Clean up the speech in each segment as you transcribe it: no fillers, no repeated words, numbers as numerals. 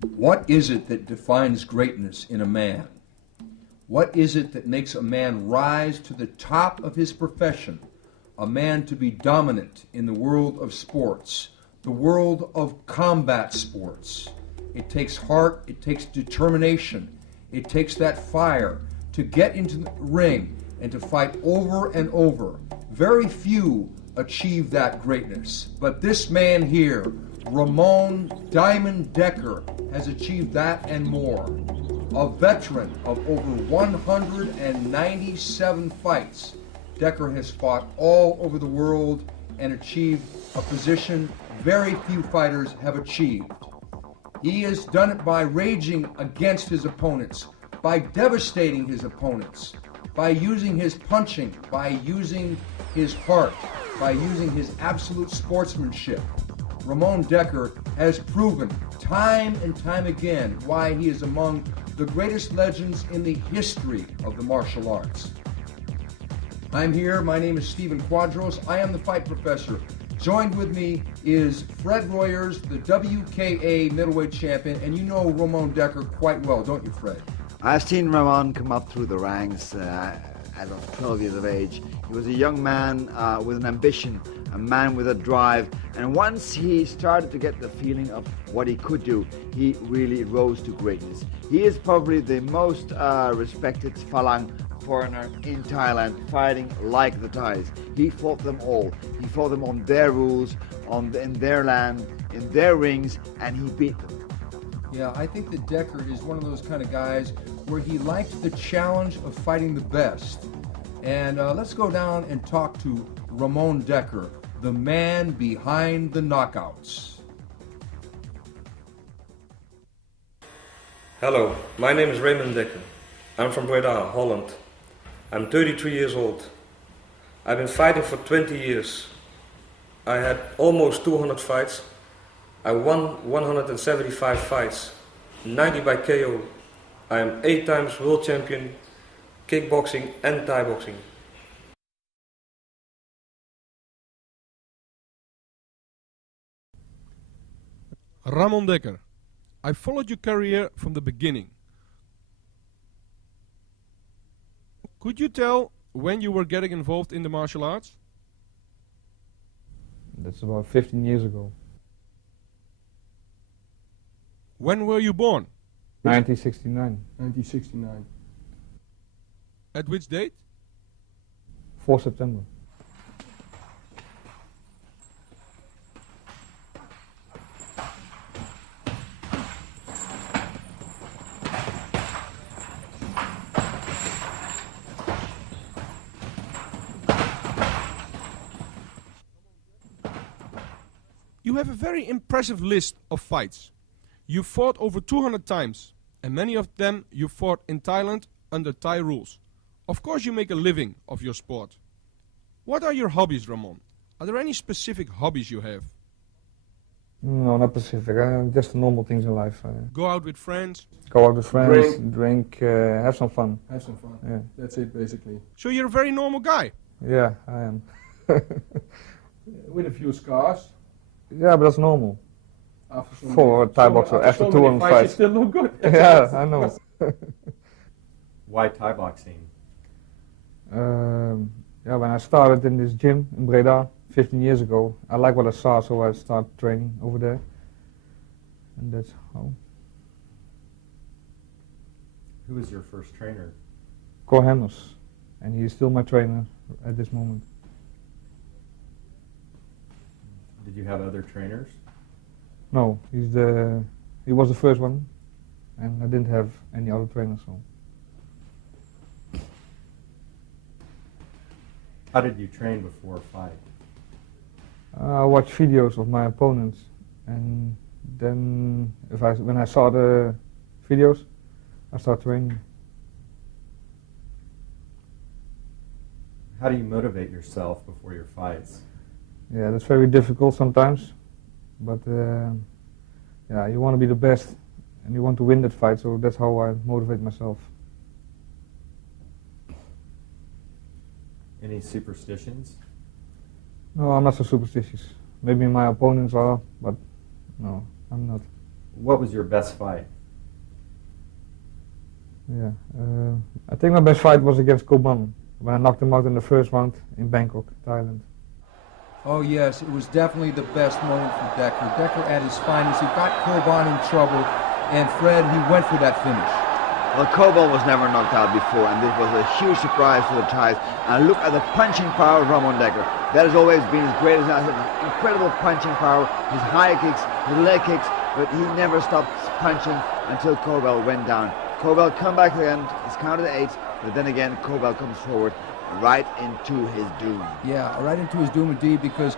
What is it that defines greatness in a man? What is it that makes a man rise to the top of his profession? A man to be dominant in the world of sports, the world of combat sports. It takes heart, it takes determination, it takes that fire to get into the ring and to fight over and over. Very few achieve that greatness, but this man here, Ramon Diamond Dekker, has achieved that and more. A veteran of over 197 fights, Dekker has fought all over the world and achieved a position very few fighters have achieved. He has done it by raging against his opponents, by devastating his opponents, by using his punching, by using his heart, by using his absolute sportsmanship. Ramon Dekker has proven time and time again why he is among the greatest legends in the history of the martial arts. I'm here, my name is Stephen Quadros, I am the fight professor. Joined with me is Fred Royers, the WKA middleweight champion, and you know Ramon Dekker quite well, don't you, Fred? I've seen Ramon come up through the ranks at 12 years of age. He was a young man with an ambition, a man with a drive, and once he started to get the feeling of what he could do, he really rose to greatness. He is probably the most respected Falang foreigner in Thailand, fighting like the Thais. He fought them all. He fought them on their rules, in their land, in their rings, and he beat them. Yeah, I think that Dekker is one of those kind of guys where he liked the challenge of fighting the best. And let's go down and talk to Ramon Dekker, the man behind the knockouts. Hello, my name is Ramon Dekkers. I'm from Breda, Holland. I'm 33 years old. I've been fighting for 20 years. I had almost 200 fights. I won 175 fights, 90 by KO. I am 8 times world champion, kickboxing and Thai boxing. Ramon Dekker, I followed your career from the beginning. Could you tell when you were getting involved in the martial arts? That's about 15 years ago. When were you born? 1969. 1969. At which date? 4 September. You have a very impressive list of fights. You fought over 200 times, and many of them you fought in Thailand under Thai rules. Of course you make a living of your sport. What are your hobbies, Ramon? Are there any specific hobbies you have? No, not specific. Just the normal things in life. Go out with friends? Go out with friends, drink, have some fun. Have some fun. Yeah. That's it, basically. So you're a very normal guy? Yeah, I am. With a few scars. Yeah, but that's normal. After For a Thai boxer, after so 200 fights, fights. you still look good. Yeah, I know. Why Thai boxing? Yeah, when I started in this gym in Breda 15 years ago, I liked what I saw, so I started training over there. And that's how. Who was your first trainer? Cor Hammers, and he is still my trainer at this moment. Did you have other trainers? No, he was the first one, and I didn't have any other trainers. So. How did you train before a fight? I watched videos of my opponents, and then when I saw the videos, I started training. How do you motivate yourself before your fights? Yeah, that's very difficult sometimes, but yeah, you want to be the best, and you want to win that fight, so that's how I motivate myself. Any superstitions? No, I'm not so superstitious. Maybe my opponents are, but no, I'm not. What was your best fight? Yeah, I think my best fight was against Koban when I knocked him out in the first round in Bangkok, Thailand. Oh yes, it was definitely the best moment for Dekker. Dekker at his finest. He got Koban in trouble, and Fred, he went for that finish. Well, Koban was never knocked out before, and this was a huge surprise for the Thais. And look at the punching power of Ramon Dekkers. That has always been his greatest asset. Incredible punching power, his high kicks, his leg kicks, but he never stopped punching until Koban went down. Koban come back again, he's counted 8, but then again Koban comes forward right into his doom. Yeah, right into his doom indeed, because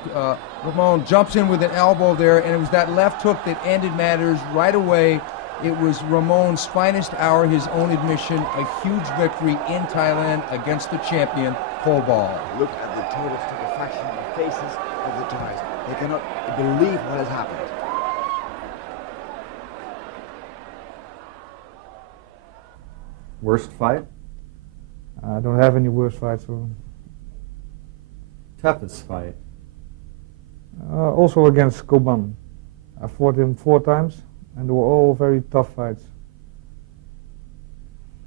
Ramon jumps in with an elbow there, and it was that left hook that ended matters right away. It was Ramon's finest hour, his own admission, a huge victory in Thailand against the champion, Koban. Look at the total stupefaction on the faces of the Thais. They cannot believe what has happened. Worst fight? I don't have any worse fights. So. Toughest fight? Also against Koban. I fought him 4 times, and they were all very tough fights.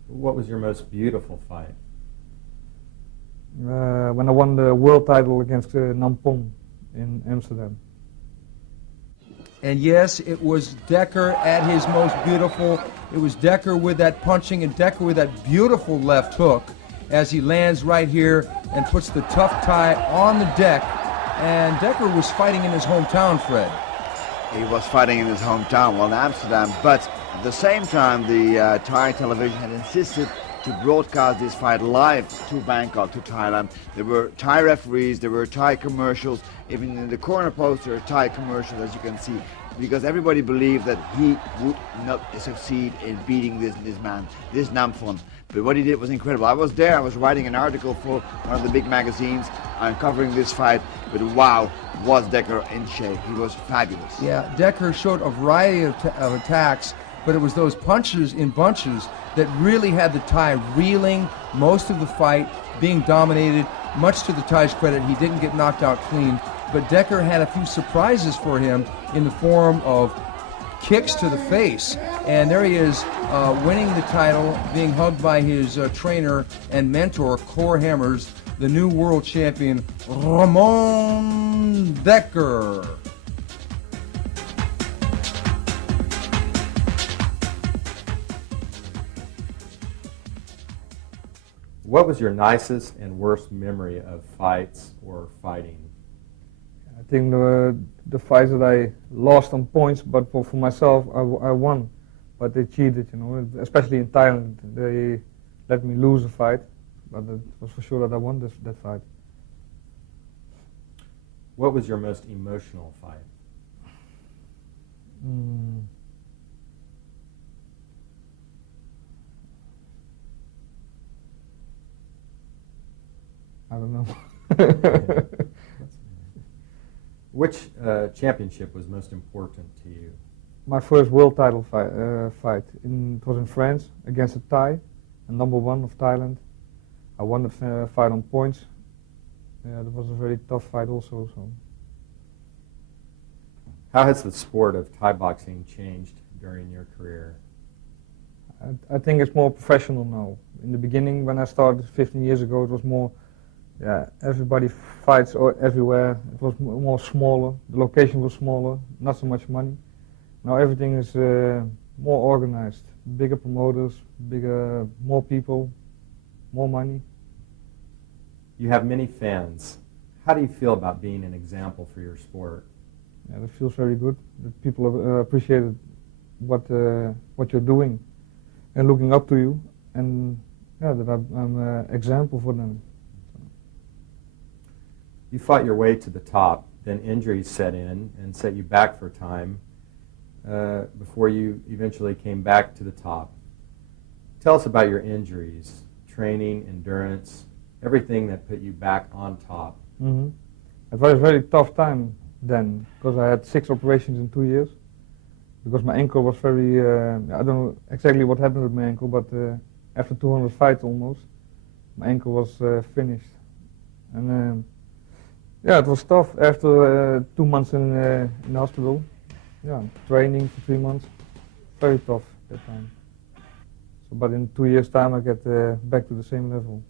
What was your most beautiful fight? When I won the world title against Nampong in Amsterdam. And yes, it was Dekker at his most beautiful. It was Dekker with that punching and Dekker with that beautiful left hook as he lands right here and puts the tough Thai on the deck. And Dekker was fighting in his hometown, Fred. He was fighting in his hometown, well, in Amsterdam, but at the same time the Thai television had insisted to broadcast this fight live to Bangkok, to Thailand. There were Thai referees, there were Thai commercials, even in the corner post there are Thai commercials, as you can see, because everybody believed that he would not succeed in beating this man, this Namphon. But what he did was incredible. I was there, I was writing an article for one of the big magazines. I'm covering this fight, but wow, was Dekker in shape. He was fabulous. Yeah, Dekker showed a variety of attacks, but it was those punches in bunches that really had the Thai reeling most of the fight, being dominated. Much to the Thai's credit, he didn't get knocked out clean, but Dekker had a few surprises for him in the form of kicks to the face. And there he is, winning the title, being hugged by his trainer and mentor, Cor Hammers, the new world champion, Ramon Dekkers. What was your nicest and worst memory of fights or fighting? I think the fights that I lost on points, but for myself, I won. But they cheated, you know, especially in Thailand. They let me lose a fight, but it was for sure that I won that fight. What was your most emotional fight? I don't know. Which championship was most important to you? My first world title fight. It was in France against a Thai, a number 1 of Thailand. I won the fight on points. Yeah, it was a very tough fight also. So. How has the sport of Thai boxing changed during your career? I think it's more professional now. In the beginning, when I started 15 years ago, it was more, everybody fights everywhere. It was more smaller. The location was smaller, not so much money. Now everything is more organized. Bigger promoters, more people, more money. You have many fans. How do you feel about being an example for your sport? Yeah, that feels very good. That people appreciate what you're doing and looking up to you, and that I'm an example for them. You fought your way to the top, then injuries set in and set you back for a time before you eventually came back to the top. Tell us about your injuries, training, endurance, everything that put you back on top. Mm-hmm. It was a very tough time then, because I had 6 operations in 2 years. Because my ankle was very, I don't know exactly what happened with my ankle, but after 200 fights almost, my ankle was finished. And it was tough after 2 months in the hospital. Yeah, training for 3 months. very tough at that time. So, but in 2 years' time, I get back to the same level.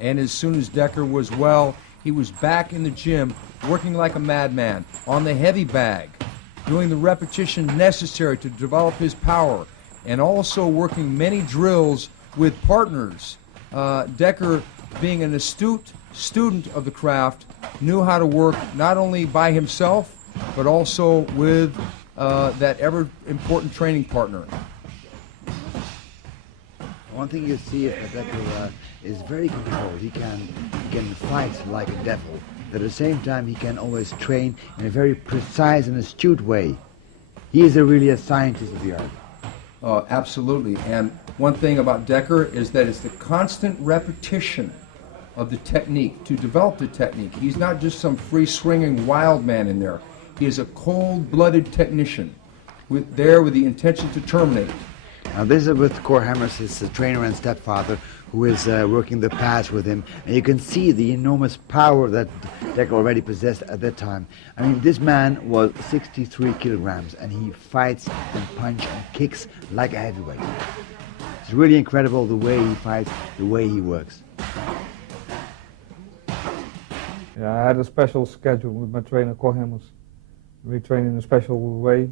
And as soon as Dekker was well, he was back in the gym, working like a madman, on the heavy bag, doing the repetition necessary to develop his power, and also working many drills with partners. Dekker, being an astute student of the craft, knew how to work not only by himself, but also with that ever-important training partner. One thing you see is that Dekker is very controlled. He can fight like a devil. But at the same time, he can always train in a very precise and astute way. He is really a scientist of the art. Absolutely. And one thing about Dekker is that it's the constant repetition of the technique to develop the technique. He's not just some free-swinging wild man in there. He is a cold-blooded technician with the intention to terminate. Now this is with Cor Hammers, his trainer and stepfather, who is working the pass with him. And you can see the enormous power that Dekker already possessed at that time. I mean, this man was 63 kilograms, and he fights and punches and kicks like a heavyweight. It's really incredible the way he fights, the way he works. Yeah, I had a special schedule with my trainer, Cor Hammers. We train in a special way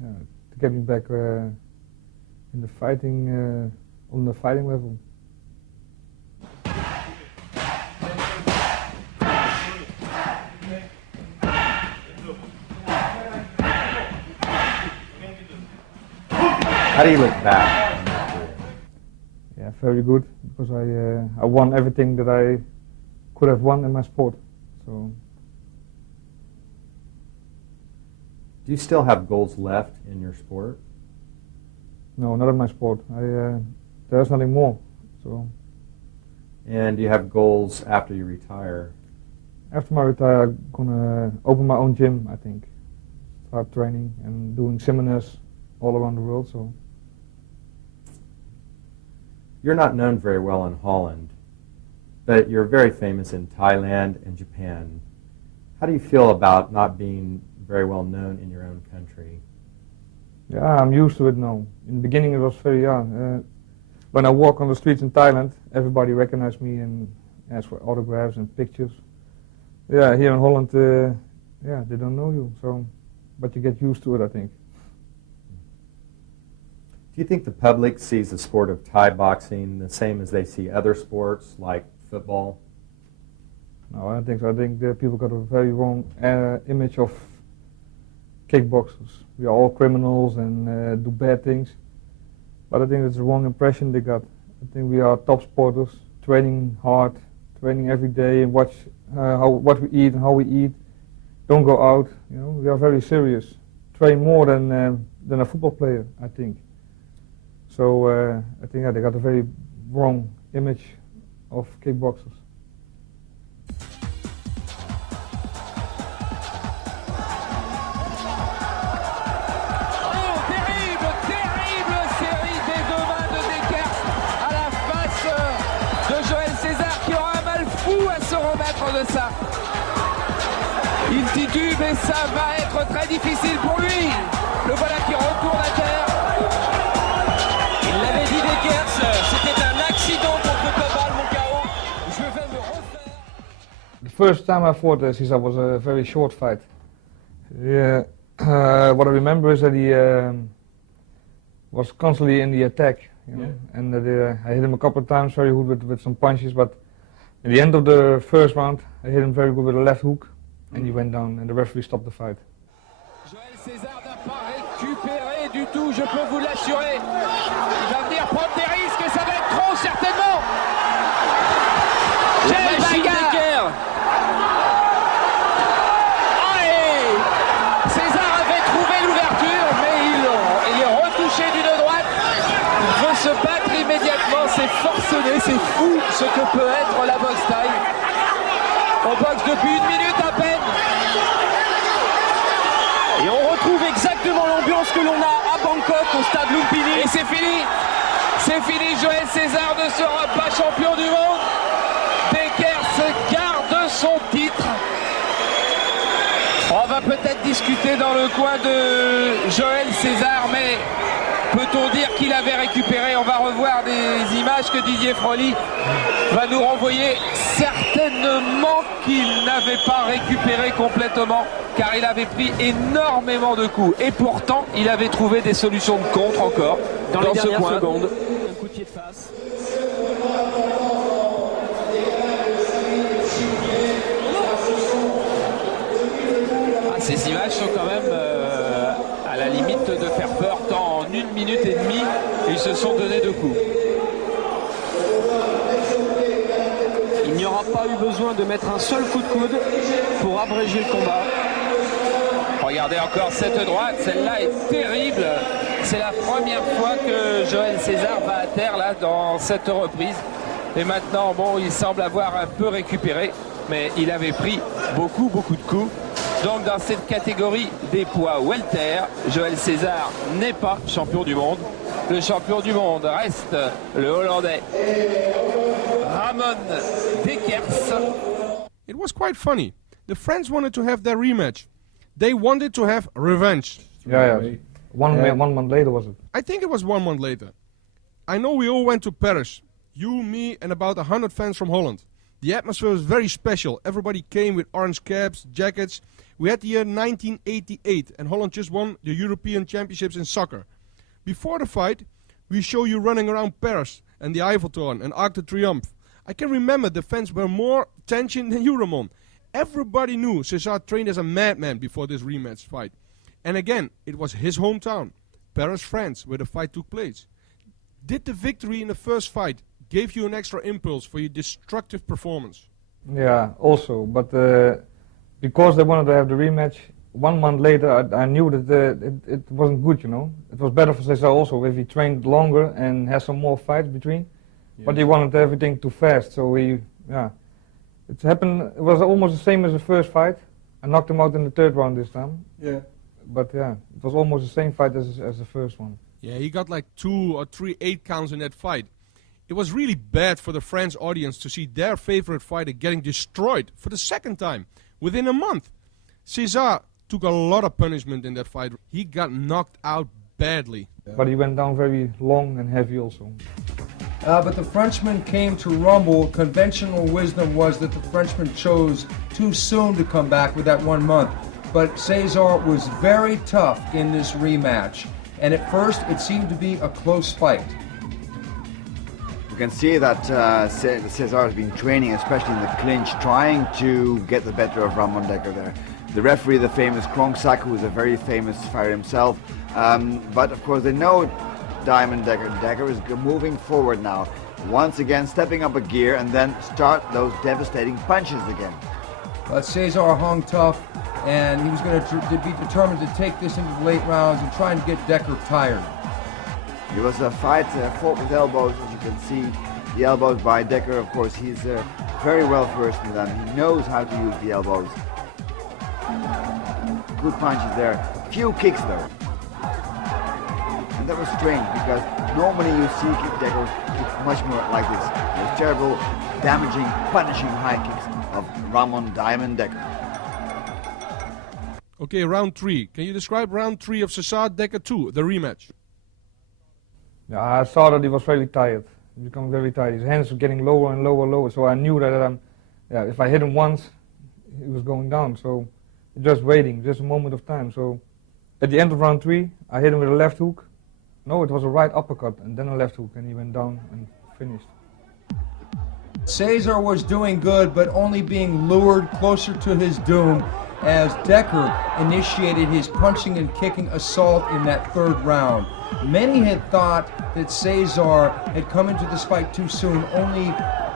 to get me back in the fighting, on the fighting level. How do you look back on that career? Yeah, very good, because I won everything that I could have won in my sport. So. Do you still have goals left in your sport? No, not in my sport. There's nothing more. So. And do you have goals after you retire? After I retire, I'm gonna open my own gym, I think. Start training and doing seminars all around the world. So. You're not known very well in Holland, but you're very famous in Thailand and Japan. How do you feel about not being very well known in your own country? Yeah, I'm used to it now. In the beginning it was very young. When I walk on the streets in Thailand, everybody recognizes me and asks for autographs and pictures. Yeah, here in Holland, they don't know you, so, but you get used to it, I think. Do you think the public sees the sport of Thai boxing the same as they see other sports like football? No, I don't think so. I think that people got a very wrong image of kickboxers. We are all criminals and do bad things. But I think it's the wrong impression they got. I think we are top sporters, training hard, training every day, and watch what we eat and how we eat. Don't go out. You know, we are very serious. Train more than a football player, I think. So I think they got a very wrong image of kickboxers. Terrible série des deux mains de Dekkers à la face de Joël César qui aura un mal fou à se remettre de ça. Il titube et ça va être très difficile pour lui. Le voilà qui retourne à terre. Il l'avait dit Dekkers, c'était un accident contre Cobal, mon KO. Je vais me refaire. The first time I fought César was a very short fight. Yeah, what I remember is that he was constantly in the attack, you know, and I hit him a couple of times very good with some punches, but at the end of the first round, I hit him very good with a left hook, and he went down, and the referee stopped the fight. Joël César n'a pas récupéré du tout, je peux vous l'assurer. Il va venir prendre des risques et ça va être trop certainement. Quelle bagarre! Allez! César avait trouvé l'ouverture, mais il est retouché d'une droite. Il veut se battre immédiatement, c'est forcené, c'est fou ce que peut être la boxe thaï. On boxe depuis 1 minute à peine. Et on retrouve exactement l'ambiance que l'on a à Bangkok, au stade Lumpini. Et c'est fini. C'est fini, Joël César ne sera pas champion du monde. Dekkers garde son titre. On va peut-être discuter dans le coin de Joël César, mais Peut-on dire qu'il avait récupéré? On va revoir des images que Didier Froli va nous renvoyer. Certainement qu'il n'avait pas récupéré complètement, car il avait pris énormément de coups. Et pourtant, il avait trouvé des solutions de contre encore dans les ce dernières coin. secondes. Un coup de pied de face. Ces images sont quand même à la limite de faire peur, tant en 1 minute et demie, ils se sont donné 2 coups. Il n'y aura pas eu besoin de mettre un seul coup de coude pour abréger le combat. Regardez encore cette droite, celle-là est terrible. C'est la première fois que Joël César va à terre là dans cette reprise. Et maintenant, bon, il semble avoir un peu récupéré, mais il avait pris beaucoup de coups. Donc dans cette catégorie des poids welter, Joël César n'est pas champion du monde. Le champion du monde reste le Hollandais Ramon Dekkers. It was quite funny. The friends wanted to have their rematch. They wanted to have revenge. Yeah. One month later was it? I think it was 1 month later. I know we all went to Paris. You, me, and about 100 fans from Holland. The atmosphere was very special. Everybody came with orange caps, jackets. We had the year 1988 and Holland just won the European Championships in soccer. Before the fight, we show you running around Paris and the Eiffeltoren and Arc de Triomphe. I can remember the fans were more tension than you, Ramon. Everybody knew Cesar trained as a madman before this rematch fight. And again, it was his hometown, Paris, France, where the fight took place. Did the victory in the first fight give you an extra impulse for your destructive performance? Yeah, also, but because they wanted to have the rematch, 1 month later I knew that it wasn't good, you know. It was better for Cesar also if he trained longer and had some more fights between. Yeah. But he wanted everything too fast, so it happened. It was almost the same as the first fight. I knocked him out in the 3rd round this time. Yeah. But yeah, it was almost the same fight as the first one. Yeah, he got like 2 or 3 8 counts in that fight. It was really bad for the French audience to see their favorite fighter getting destroyed for the 2nd time within a month. Cesar took a lot of punishment in that fight. He got knocked out badly. Yeah. But he went down very long and heavy also. But the Frenchman came to rumble. Conventional wisdom was that the Frenchman chose too soon to come back with that 1 month. But Cesar was very tough in this rematch. And at first, it seemed to be a close fight. You can see that Cesar has been training, especially in the clinch, trying to get the better of Ramon Dekkers there. The referee, the famous Kronksak, who is a very famous fighter himself. But of course, they know Diamond Dekker. Dekker is moving forward now, once again stepping up a gear and then start those devastating punches again. But Cesar hung tough, and he was going to be determined to take this into the late rounds and try and get Dekker tired. It was a fight fought with elbows, as you can see. The elbows by Dekker, of course, he's very well versed in them. He knows how to use the elbows. Good punches there. Few kicks though. And that was strange because normally you see Dekker kick much more like this. Those terrible, damaging, punishing high kicks of Ramon Diamond Dekker. Okay, round 3. Can you describe round 3 of Cesar Dekker 2, the rematch? Yeah, I saw that he was really tired. He became very tired. His hands were getting lower and lower. So I knew that if I hit him once, he was going down. So just waiting, just a moment of time. So at the end of round 3, I hit him with a left hook. No, it was a right uppercut and then a left hook, and he went down and finished. Cesar was doing good, but only being lured closer to his doom as Dekker initiated his punching and kicking assault in that 3rd round. Many had thought that Cesar had come into this fight too soon, only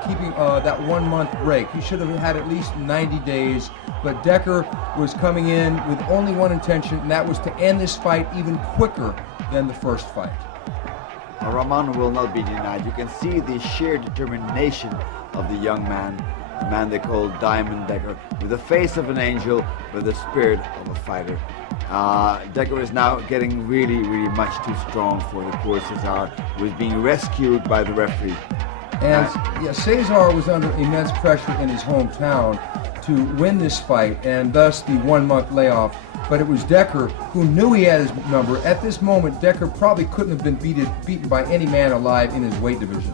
keeping that 1 month break. He should have had at least 90 days, but Dekker was coming in with only one intention, and that was to end this fight even quicker than the first fight. Ramon will not be denied. You can see the sheer determination of the young man, the man they call Diamond Dekker, with the face of an angel, with the spirit of a fighter. Dekker is now getting really, really much too strong for the poor Cesar, who is being rescued by the referee. And Cesar was under immense pressure in his hometown to win this fight, and thus the 1 month layoff but it was Dekker who knew he had his number. At this moment, Dekker probably couldn't have been beaten by any man alive in his weight division.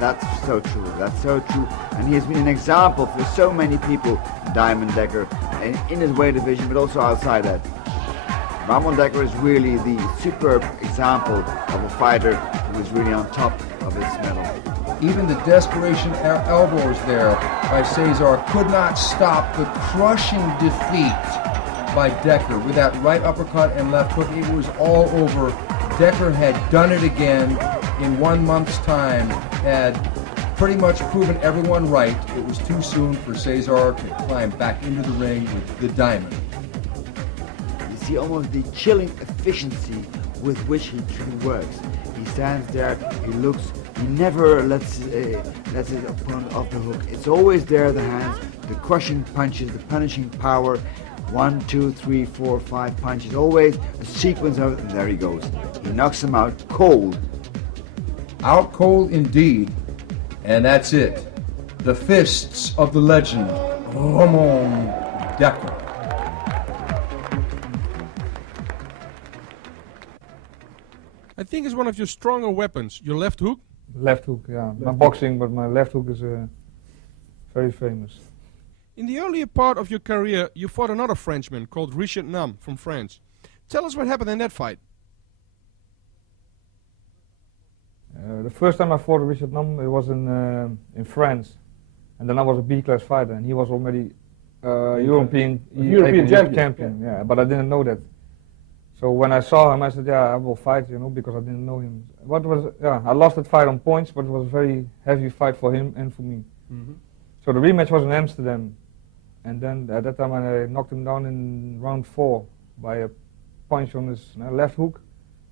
That's so true. That's so true. And he has been an example for so many people, Diamond Dekker, in his weight division, but also outside that. Ramon Dekkers is really the superb example of a fighter who is really on top of his medal. Even the desperation elbows there by Cesar could not stop the crushing defeat by Dekker with that right uppercut and left hook. It was all over. Dekker had done it again in 1 month's time, had pretty much proven everyone right. It was too soon for Cesar to climb back into the ring with the diamond. You see almost the chilling efficiency with which he works. He stands there, he looks, he never lets his opponent off the hook. It's always there, the hands, the crushing punches, the punishing power. 1, 2, 3, 4, 5 punches. Always a sequence of it, and there he goes. He knocks him out cold. Out cold indeed. And that's it. The fists of the legend, Ramon Dekkers. I think it's one of your stronger weapons, your left hook. Left hook, yeah. Not boxing, but my left hook is very famous. In the earlier part of your career, you fought another Frenchman called Richard Nam from France. Tell us what happened in that fight. The first time I fought Richard Nam, it was in France, and then I was a B-class fighter, and he was already European champion. Yeah, but I didn't know that. So when I saw him, I said, "Yeah, I will fight," because I didn't know him. I lost that fight on points, but it was a very heavy fight for him and for me. Mm-hmm. So the rematch was in Amsterdam, and then at that time I knocked him down in round 4 by a punch on his left hook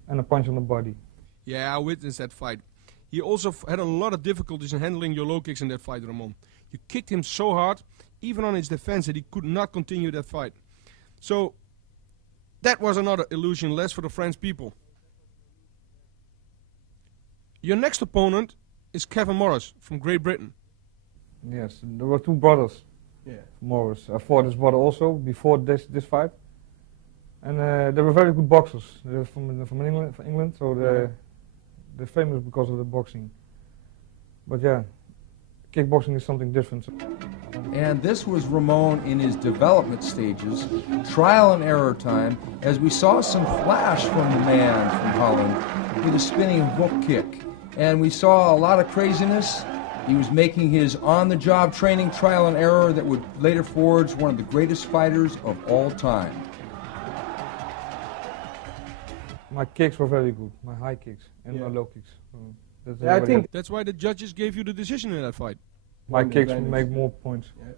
and a punch on the body. Yeah, I witnessed that fight. He also had a lot of difficulties in handling your low kicks in that fight, Ramon. You kicked him so hard, even on his defense, that he could not continue that fight. So that was another illusion less for the French people. Your next opponent is Kevin Morris from Great Britain. Yes, there were 2 brothers. Yeah. Morris. I fought his brother also before this fight, and they were very good boxers. They're from England, so they're famous because of the boxing. But yeah, kickboxing is something different. And this was Ramon in his development stages, trial and error time, as we saw some flash from the man from Holland with a spinning hook kick. And we saw a lot of craziness. He was making his on-the-job training, trial and error, that would later forge one of the greatest fighters of all time. My kicks were very good, my high kicks and my low kicks. I think That's why the judges gave you the decision in that fight. my kicks make more points. Yeah.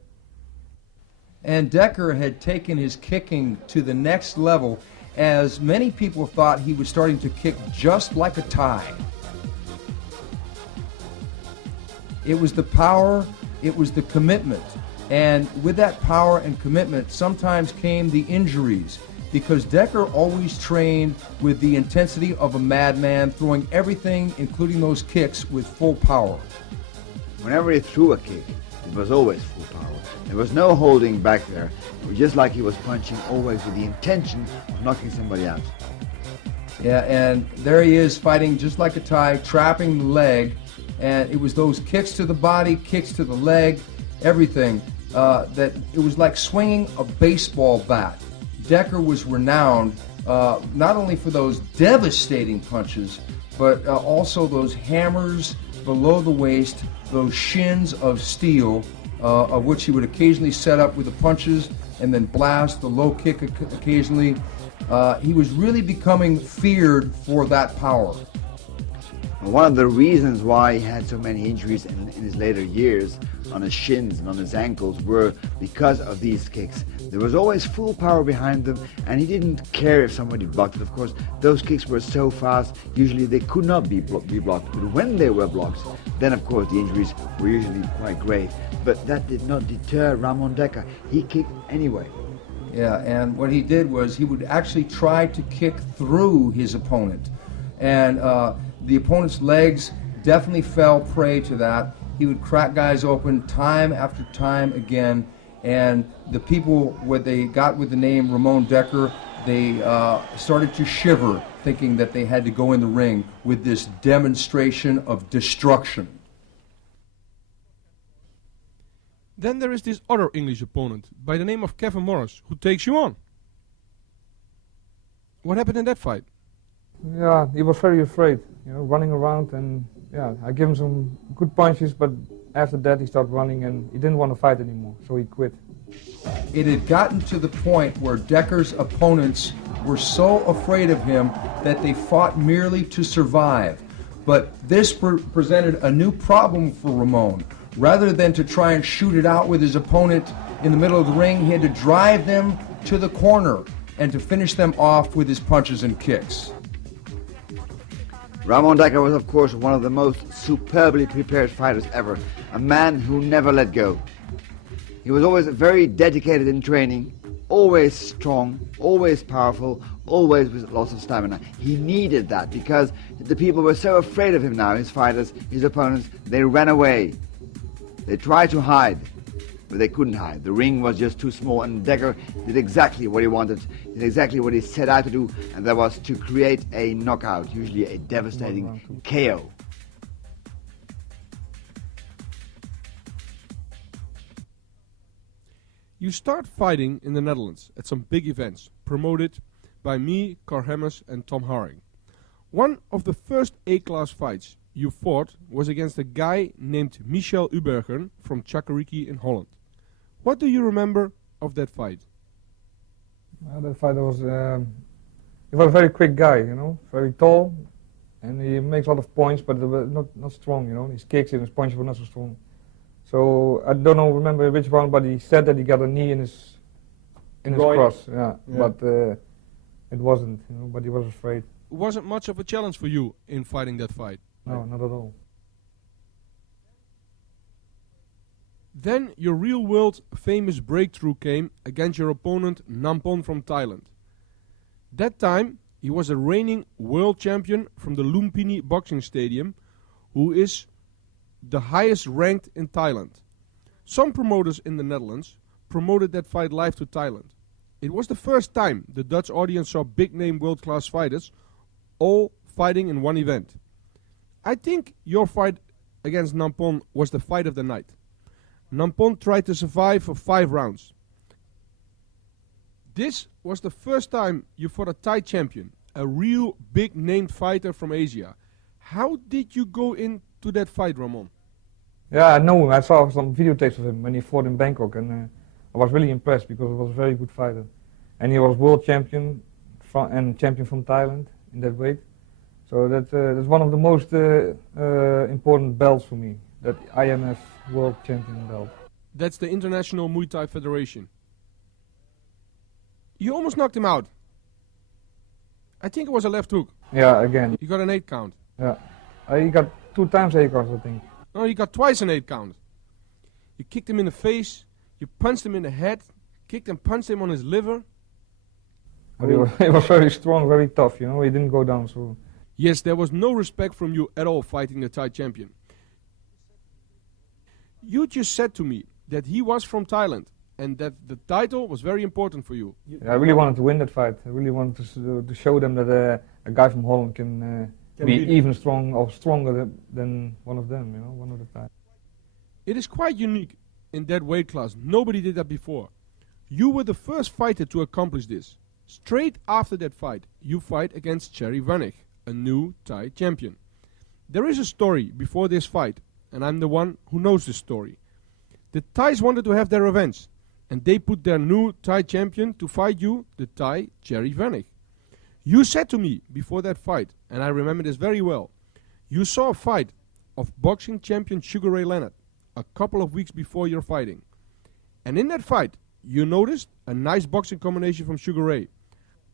And Dekker had taken his kicking to the next level, as many people thought he was starting to kick just like a Thai. It was the power, it was the commitment. And with that power and commitment, sometimes came the injuries, because Dekker always trained with the intensity of a madman, throwing everything, including those kicks, with full power. Whenever he threw a kick, it was always full power. There was no holding back there. It was just like he was punching, always with the intention of knocking somebody out. Yeah, and there he is fighting just like a Thai, trapping the leg. And it was those kicks to the body, kicks to the leg, everything. That it was like swinging a baseball bat. Dekker was renowned not only for those devastating punches, but also those hammers below the waist, those shins of steel, of which he would occasionally set up with the punches and then blast the low kick occasionally. He was really becoming feared for that power. One of the reasons why he had so many injuries in his later years on his shins and on his ankles were because of these kicks. There was always full power behind them, and he didn't care if somebody blocked it. Of course, those kicks were so fast, usually they could not be blocked. But when they were blocked, then of course the injuries were usually quite grave. But that did not deter Ramon Dekkers. He kicked anyway. Yeah, and what he did was he would actually try to kick through his opponent. And the opponent's legs definitely fell prey to that. He would crack guys open time after time again. And the people, what they got with the name Ramon Dekkers, they started to shiver, thinking that they had to go in the ring with this demonstration of destruction. Then there is this other English opponent by the name of Kevin Morris, who takes you on. What happened in that fight? Yeah, he was very afraid, running around, and I gave him some good punches, but after that he started running and he didn't want to fight anymore, so he quit. It had gotten to the point where Dekkers' opponents were so afraid of him that they fought merely to survive. But this presented a new problem for Ramon. Rather than to try and shoot it out with his opponent in the middle of the ring, he had to drive them to the corner and to finish them off with his punches and kicks. Ramon Dekkers was, of course, one of the most superbly prepared fighters ever, a man who never let go. He was always very dedicated in training, always strong, always powerful, always with lots of stamina. He needed that because the people were so afraid of him now, his fighters, his opponents, they ran away. They tried to hide, but they couldn't hide. The ring was just too small, and Dekkers did exactly what he wanted, did exactly what he set out to do, and that was to create a knockout, usually a devastating KO. You start fighting in the Netherlands at some big events, promoted by me, Cor Hemmers and Tom Haring. One of the first A-class fights you fought was against a guy named Michel Ubergen from Chacariki in Holland. What do you remember of that fight? That fight was, he was a very quick guy, very tall, and he makes a lot of points, but they were not strong, His kicks and his punches were not so strong. So I don't remember which one, but he said that he got a knee in his cross, but it wasn't, but he was afraid. Wasn't much of a challenge for you in fighting that fight? No, not at all. Then your real world famous breakthrough came against your opponent Nampon from Thailand. That time he was a reigning world champion from the Lumpini boxing stadium, who is the highest ranked in Thailand. Some promoters in the Netherlands promoted that fight live to Thailand. It was the first time the Dutch audience saw big name world class fighters all fighting in one event. I think your fight against Nampon was the fight of the night. Nampon tried to survive for 5 rounds. This was the first time you fought a Thai champion, a real big named fighter from Asia. How did you go into that fight, Ramon? Yeah, I know him. I saw some videotapes of him when he fought in Bangkok, and I was really impressed because he was a very good fighter. And he was world champion and champion from Thailand in that weight. So that's one of the most important belts for me, that IMF World Champion belt. That's the International Muay Thai Federation. You almost knocked him out. I think it was a left hook. Yeah, again. You got an 8 count. Yeah. He got 2 times 8 counts, I think. No, he got twice an 8 count. You kicked him in the face, you punched him in the head, kicked and punched him on his liver. But he was very strong, very tough, He didn't go down, so... Yes, there was no respect from you at all fighting the Thai champion. You just said to me that he was from Thailand and that the title was very important for you. Yeah, I really wanted to win that fight. I really wanted to show them that a guy from Holland can be even strong or stronger than one of them, one of the Thai. It is quite unique in that weight class. Nobody did that before. You were the first fighter to accomplish this. Straight after that fight, you fight against Cherry Vanek, a new Thai champion. There is a story before this fight, and I'm the one who knows this story. The Thais wanted to have their revenge, and they put their new Thai champion to fight you, the Thai Cherry Vanek. You said to me before that fight, and I remember this very well, you saw a fight of boxing champion Sugar Ray Leonard a couple of weeks before your fighting. And in that fight, you noticed a nice boxing combination from Sugar Ray.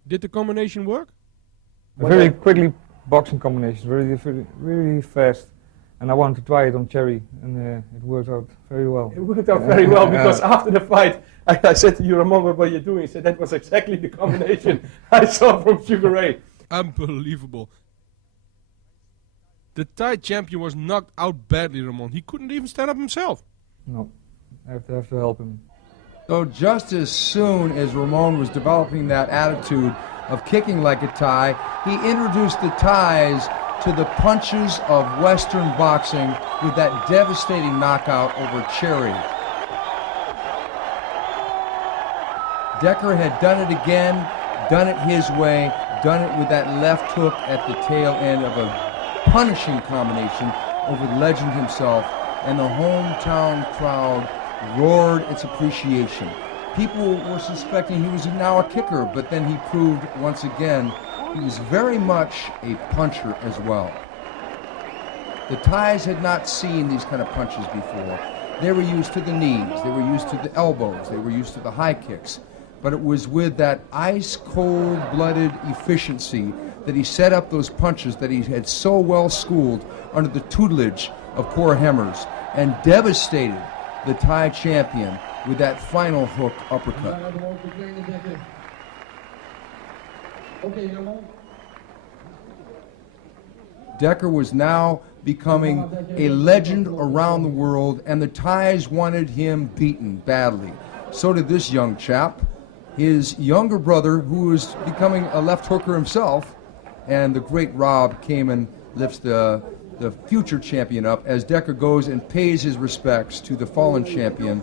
Did the combination work? A very quickly boxing combination, really fast. And I wanted to try it on Cherry, and it worked out very well. It worked out very well because after the fight, I said to you, Ramon, what were you doing? He said that was exactly the combination I saw from Sugar Ray. Unbelievable. The Thai champion was knocked out badly, Ramon. He couldn't even stand up himself. No, I have to help him. So just as soon as Ramon was developing that attitude of kicking like a Thai, he introduced the Thais to the punches of Western boxing with that devastating knockout over Cherry. Dekker had done it again, done it his way, done it with that left hook at the tail end of a punishing combination over the legend himself, and the hometown crowd roared its appreciation. People were suspecting he was now a kicker, but then he proved once again he was very much a puncher as well. The Thais had not seen these kind of punches before. They were used to the knees, they were used to the elbows, they were used to the high kicks. But it was with that ice-cold-blooded efficiency that he set up those punches that he had so well schooled under the tutelage of Cor Hemmers and devastated the Thai champion with that final hook uppercut. Dekker was now becoming a legend around the world, and the Thais wanted him beaten badly. So did this young chap. His younger brother, who was becoming a left hooker himself, and the great Rob came and lifts the future champion up as Dekker goes and pays his respects to the fallen champion.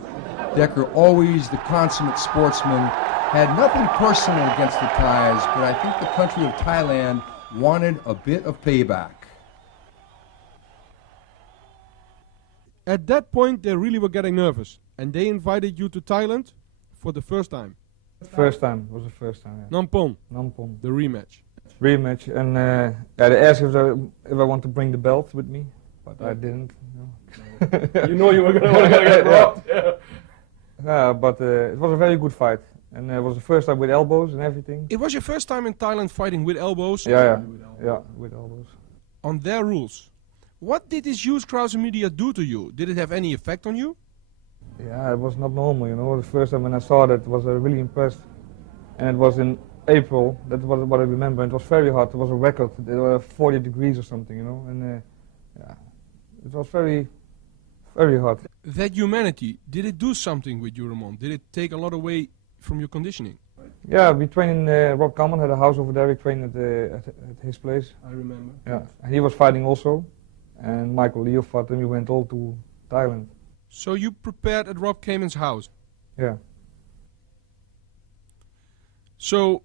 Dekker, always the consummate sportsman, had nothing personal against the Thais, but I think the country of Thailand wanted a bit of payback. At that point, they really were getting nervous, and they invited you to Thailand for the first time. First time, was the first time, yeah. Nampon, Nampon. the rematch. Rematch, and they asked if I want to bring the belt with me, but I didn't. You know you were going to get robbed. Yeah, but it was a very good fight, and it was the first time with elbows and everything. It was your first time in Thailand fighting with elbows? Yeah, with elbows. On their rules. What did this huge crowds and media do to you? Did it have any effect on you? Yeah, it was not normal, you know. The first time when I saw that, I was really impressed. And it was in April, that was what I remember. It was very hot, it was a record. There were 40 degrees or something, you know. And yeah, it was very, very hot. That humanity, did it do something with you, Ramon? Did it take a lot away from your conditioning? Yeah, we trained in Rob Kaman, had a house over there. We trained at his place. I remember. Yeah, and he was fighting also. And Michael Leo fought, and we went all to Thailand. So you prepared at Rob Kaman's house? Yeah. So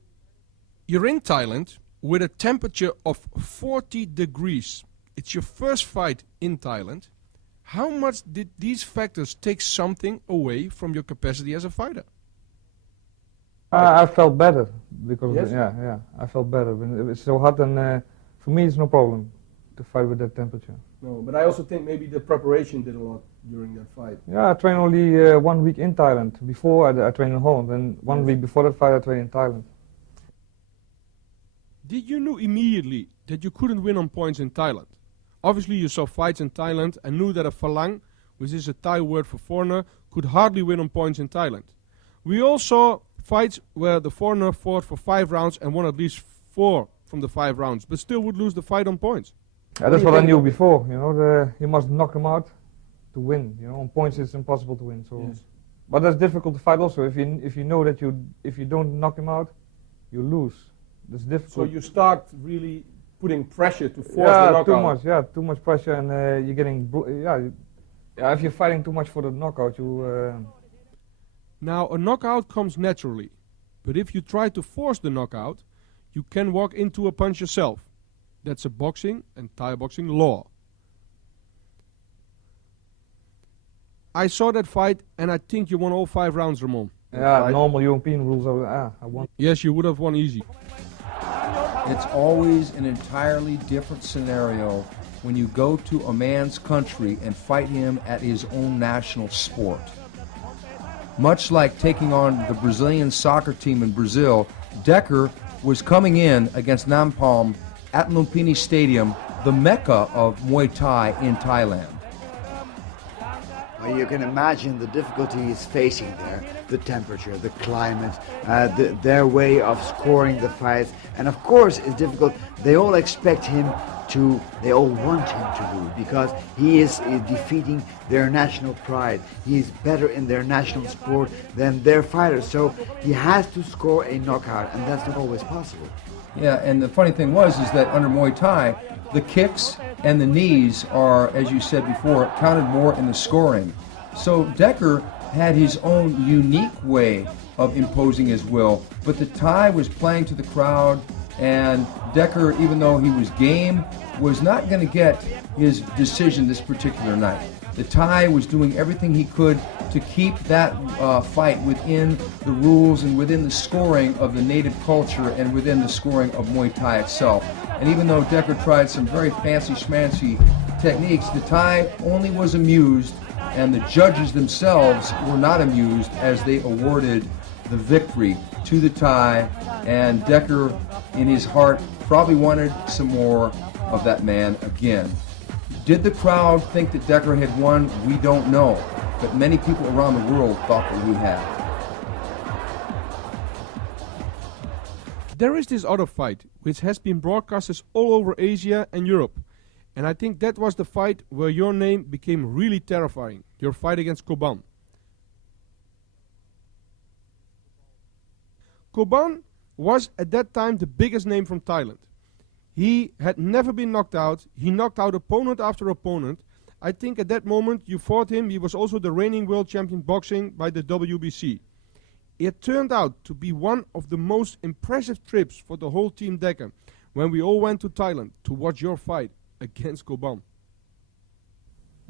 you're in Thailand with a temperature of 40 degrees. It's your first fight in Thailand. How much did these factors take something away from your capacity as a fighter? I felt better because Yes? yeah, I felt better. When it's so hot, and for me it's no problem to fight with that temperature. No, but I also think maybe the preparation did a lot during that fight. Yeah, I trained only 1 week in Thailand. Before I trained in Holland, and 1 week before that fight I trained in Thailand. Did you know immediately that you couldn't win on points in Thailand? Obviously you saw fights in Thailand and knew that a Phalang, which is a Thai word for foreigner, could hardly win on points in Thailand. We all saw fights where the foreigner fought for 5 rounds and won at least 4 from the 5 rounds, but still would lose the fight on points. Yeah, that's what I knew before. You know, you must knock him out to win. You know, on points it's impossible to win. So, Yes. but that's difficult to fight also. If you know that if you don't knock him out, you lose. That's difficult. So you start really putting pressure to force the knockout. too much. Yeah, too much pressure, and you're getting if you're fighting too much for the knockout, you. Now a knockout comes naturally, but if you try to force the knockout, you can walk into a punch yourself. That's a boxing and Thai boxing law. I saw that fight and I think you won all 5 rounds, Ramon. Yeah, normal European rules. I won. Yes, you would have won easy. It's always an entirely different scenario when you go to a man's country and fight him at his own national sport. Much like taking on the Brazilian soccer team in Brazil, Dekker was coming in against Nampalm at Lumpini Stadium, the mecca of Muay Thai in Thailand. Well, you can imagine the difficulties facing there, the temperature, the climate, their way of scoring the fights, and of course it's difficult. They all expect him they all want him to lose because he is defeating their national pride. He is better in their national sport than their fighters. So he has to score a knockout, and that's not always possible. Yeah, and the funny thing is that under Muay Thai, the kicks and the knees are, as you said before, counted more in the scoring. So Dekker had his own unique way of imposing his will, but the Thai was playing to the crowd, and Dekker, even though he was game, was not going to get his decision this particular night. The Thai was doing everything he could to keep that fight within the rules and within the scoring of the native culture and within the scoring of Muay Thai itself. And even though Dekker tried some very fancy schmancy techniques, the Thai only was amused, and the judges themselves were not amused as they awarded the victory to the Thai, and Dekker, in his heart, probably wanted some more of that man again. Did the crowd think that Dekker had won? We don't know, but many people around the world thought that he had. There is this other fight, which has been broadcasted all over Asia and Europe, and I think that was the fight where your name became really terrifying, your fight against Koban. Koban was at that time the biggest name from Thailand. He had never been knocked out. He knocked out opponent after opponent. I think at that moment you fought him. He was also the reigning world champion boxing by the WBC. It turned out to be one of the most impressive trips for the whole Team Dekker when we all went to Thailand to watch your fight against Koban.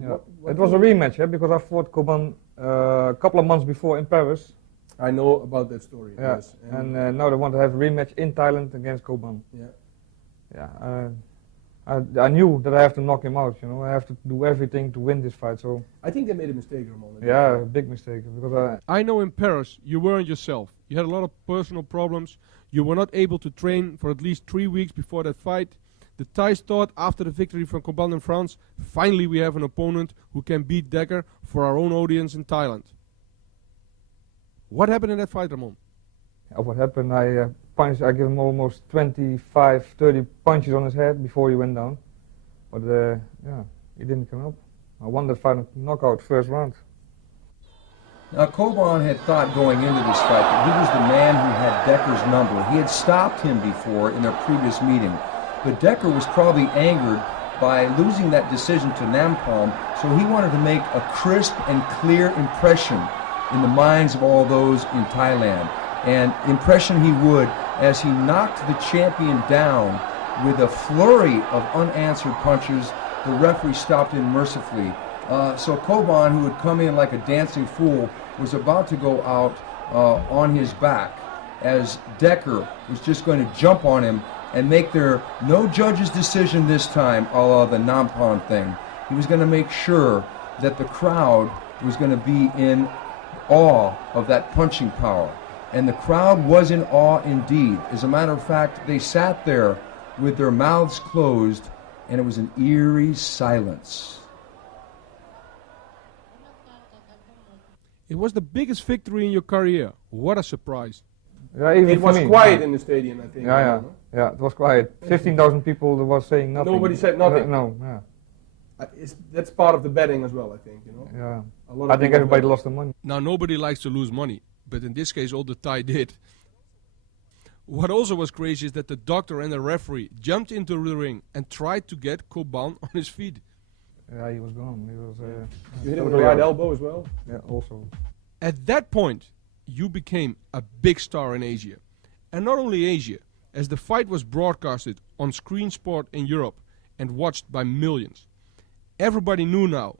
Yeah. It was a rematch, because I fought Koban a couple of months before in Paris. I know about that story. Yeah. Yes. And now they want to have a rematch in Thailand against Koban. Yeah. Yeah. I knew that I have to knock him out. I have to do everything to win this fight. So I think they made a mistake, Ramon. yeah, a big mistake because I know in Paris you weren't yourself. You had a lot of personal problems. You were not able to train for at least 3 weeks before that fight. The Thais thought after the victory from Koban in France, finally we have an opponent who can beat Dekker for our own audience in Thailand. What happened in that fight, Ramon? What happened? I gave him almost 25, 30 punches on his head before he went down. But he didn't come up. I won that fight knockout first round. Now, Koban had thought going into this fight that he was the man who had Dekker's number. He had stopped him before in their previous meeting. But Dekker was probably angered by losing that decision to Nampalm, so he wanted to make a crisp and clear impression in the minds of all those in Thailand. And impression he would as he knocked the champion down with a flurry of unanswered punches. The referee stopped him mercifully. So Koban, who had come in like a dancing fool, was about to go out on his back as Dekker was just going to jump on him and make their no judge's decision this time, a la the Nampon thing. He was going to make sure that the crowd was going to be in awe of that punching power. And the crowd was in awe indeed. As a matter of fact, they sat there with their mouths closed, and it was an eerie silence. It was the biggest victory in your career. What a surprise. Yeah, even It was for me. quiet in the stadium, I think. Yeah, it was quiet. 15,000 people was saying nothing. Nobody said nothing. No, yeah. That's part of the betting as well, I think. Yeah. A lot of I think people everybody bet. lost their money. Now nobody likes to lose money, but in this case all the Thai did. What also was crazy is that the doctor and the referee jumped into the ring and tried to get Koban on his feet. Yeah, he was gone. He was. You hit him with the right elbow as well? Yeah, also. At that point, you became a big star in Asia. And not only Asia, as the fight was broadcasted on Screen Sport in Europe and watched by millions. Everybody knew now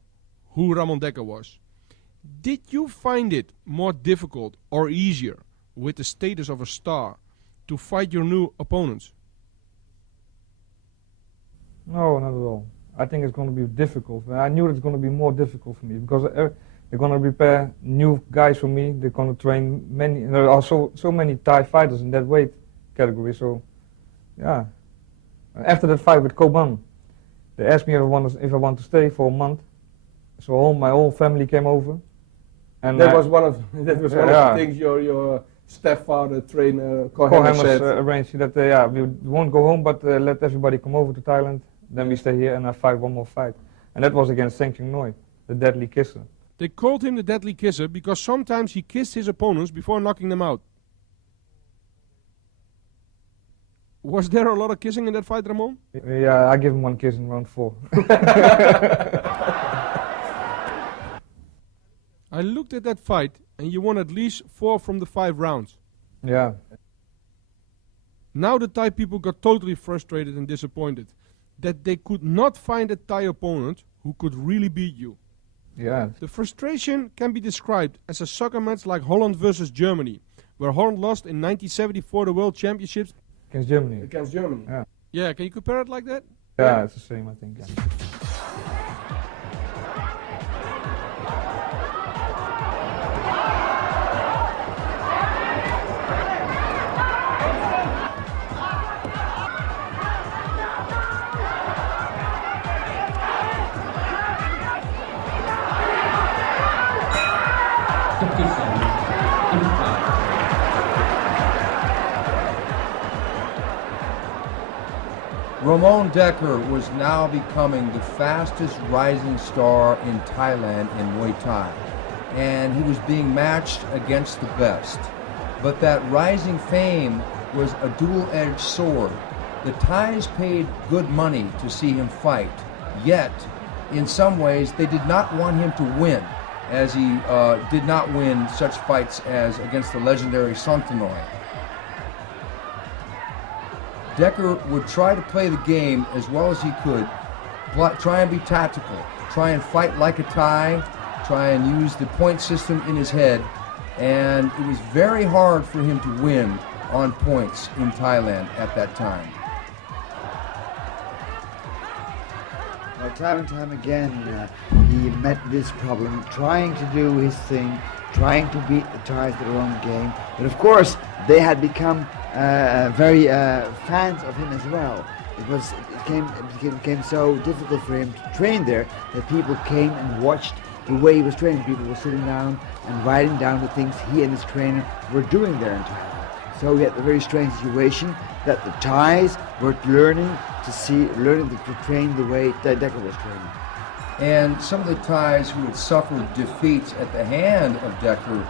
who Ramon Dekker was. Did you find it more difficult or easier with the status of a star to fight your new opponents? No, not at all. I think it's going to be difficult. I knew it's going to be more difficult for me because they're going to prepare new guys for me. They're going to train many. There are so many Thai fighters in that weight category. So, yeah. After that fight with Koban, they asked me if I want to stay for a month. So my whole family came over. And that was one of the things your stepfather trainer Kohan said. Arranged that we won't go home, but let everybody come over to Thailand. Then we stay here and I fight one more fight. And that was against Sang Noi, the deadly kisser. They called him the deadly kisser because sometimes he kissed his opponents before knocking them out. Was there a lot of kissing in that fight, Ramon? Yeah, I give him one kiss in round 4. I looked at that fight and you won at least 4 from the 5 rounds. Yeah. Now the Thai people got totally frustrated and disappointed that they could not find a Thai opponent who could really beat you. Yeah. The frustration can be described as a soccer match like Holland versus Germany, where Holland lost in 1974 the World Championships. Against Germany. Against Germany. Yeah. Yeah, can you compare it like that? Yeah, it's the same, I think. Yeah. Ramon Dekkers was now becoming the fastest rising star in Thailand in Muay Thai, and he was being matched against the best. But that rising fame was a dual-edged sword. The Thais paid good money to see him fight, yet in some ways they did not want him to win, as he did not win such fights as against the legendary Santanoi. Dekkers would try to play the game as well as he could, try and be tactical, try and fight like a Thai, try and use the point system in his head, and it was very hard for him to win on points in Thailand at that time. Well, time and time again, he met this problem, trying to do his thing, trying to beat the Thais at their own game. But of course, they had become very fans of him as well. It became so difficult for him to train there that people came and watched the way he was training. People were sitting down and writing down the things he and his trainer were doing there in Thailand. So we had a very strange situation that the Thais were learning to train the way that Dekkers was training. And some of the Thais who had suffered defeats at the hand of Dekkers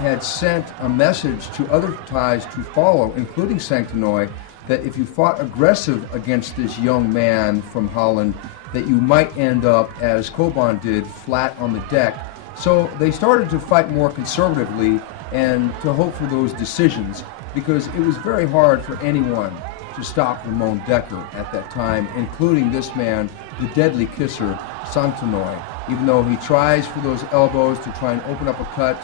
had sent a message to other Thais to follow, including Santanoi, that if you fought aggressive against this young man from Holland, that you might end up, as Koban did, flat on the deck. So they started to fight more conservatively and to hope for those decisions, because it was very hard for anyone to stop Ramon Dekkers at that time, including this man, the deadly kisser, Santanoi. Even though he tries for those elbows to try and open up a cut,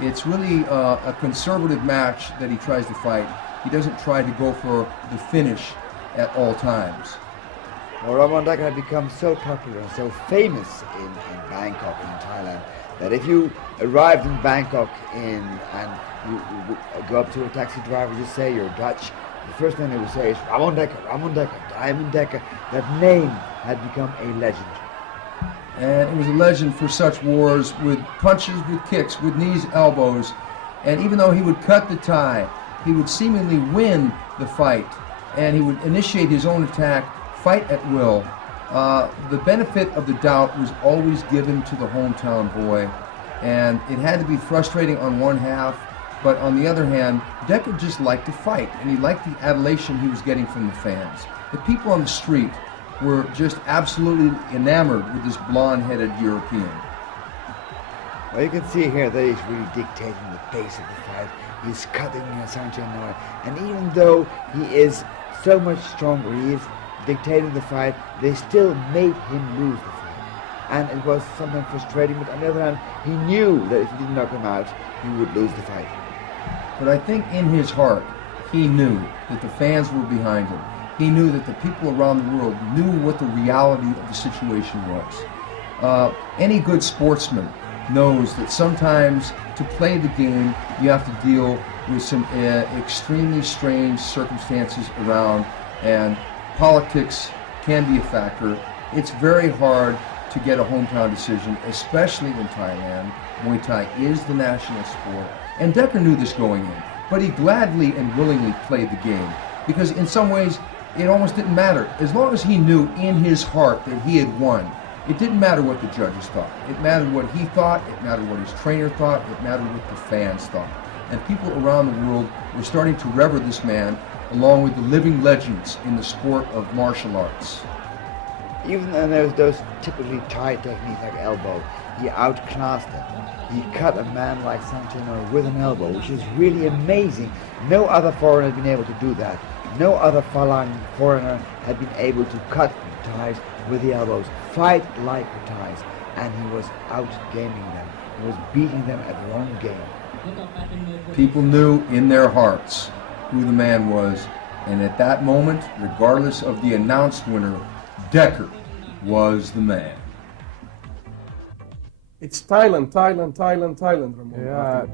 it's really a conservative match that he tries to fight. He doesn't try to go for the finish at all times. Well, Ramon Dekkers had become so popular and so famous in Bangkok, in Thailand, that if you arrived in Bangkok and you go up to a taxi driver, you say you're Dutch, the first thing they would say is Ramon Dekkers, Diamond Dekkers. That name had become a legend. And it was a legend for such wars with punches, with kicks, with knees, elbows. And even though he would cut the Thai, he would seemingly win the fight, and he would initiate his own attack, fight at will. The benefit of the doubt was always given to the hometown boy, and it had to be frustrating on one half, but on the other hand, Dekkers just liked to fight, and he liked the adulation he was getting from the fans. The people on the street were just absolutely enamored with this blonde-headed European. Well, you can see here that he's really dictating the pace of the fight. He's cutting Santanoi, and even though he is so much stronger, he is dictating the fight, they still made him lose the fight. And it was sometimes frustrating, but on the other hand, he knew that if he didn't knock him out, he would lose the fight. But I think in his heart, he knew that the fans were behind him. He knew that the people around the world knew what the reality of the situation was. Any good sportsman knows that sometimes to play the game, you have to deal with some extremely strange circumstances around, and politics can be a factor. It's very hard to get a hometown decision, especially in Thailand. Muay Thai is the national sport, and Dekkers knew this going in, but he gladly and willingly played the game, because in some ways it almost didn't matter. As long as he knew in his heart that he had won, it didn't matter what the judges thought. It mattered what he thought, it mattered what his trainer thought, it mattered what the fans thought. And people around the world were starting to rever this man along with the living legends in the sport of martial arts. Even though there's those typically Thai techniques like elbow, he outclassed them. He cut a man like Santino with an elbow, which is really amazing. No other foreigner had been able to do that. No other foreigner had been able to cut the Thais with the elbows, fight like the Thais, and he was outgaming them. He was beating them at their own game. People knew in their hearts who the man was, and at that moment, regardless of the announced winner, Dekker was the man. It's Thailand, Thailand, Thailand, Thailand, Ramon. Yeah.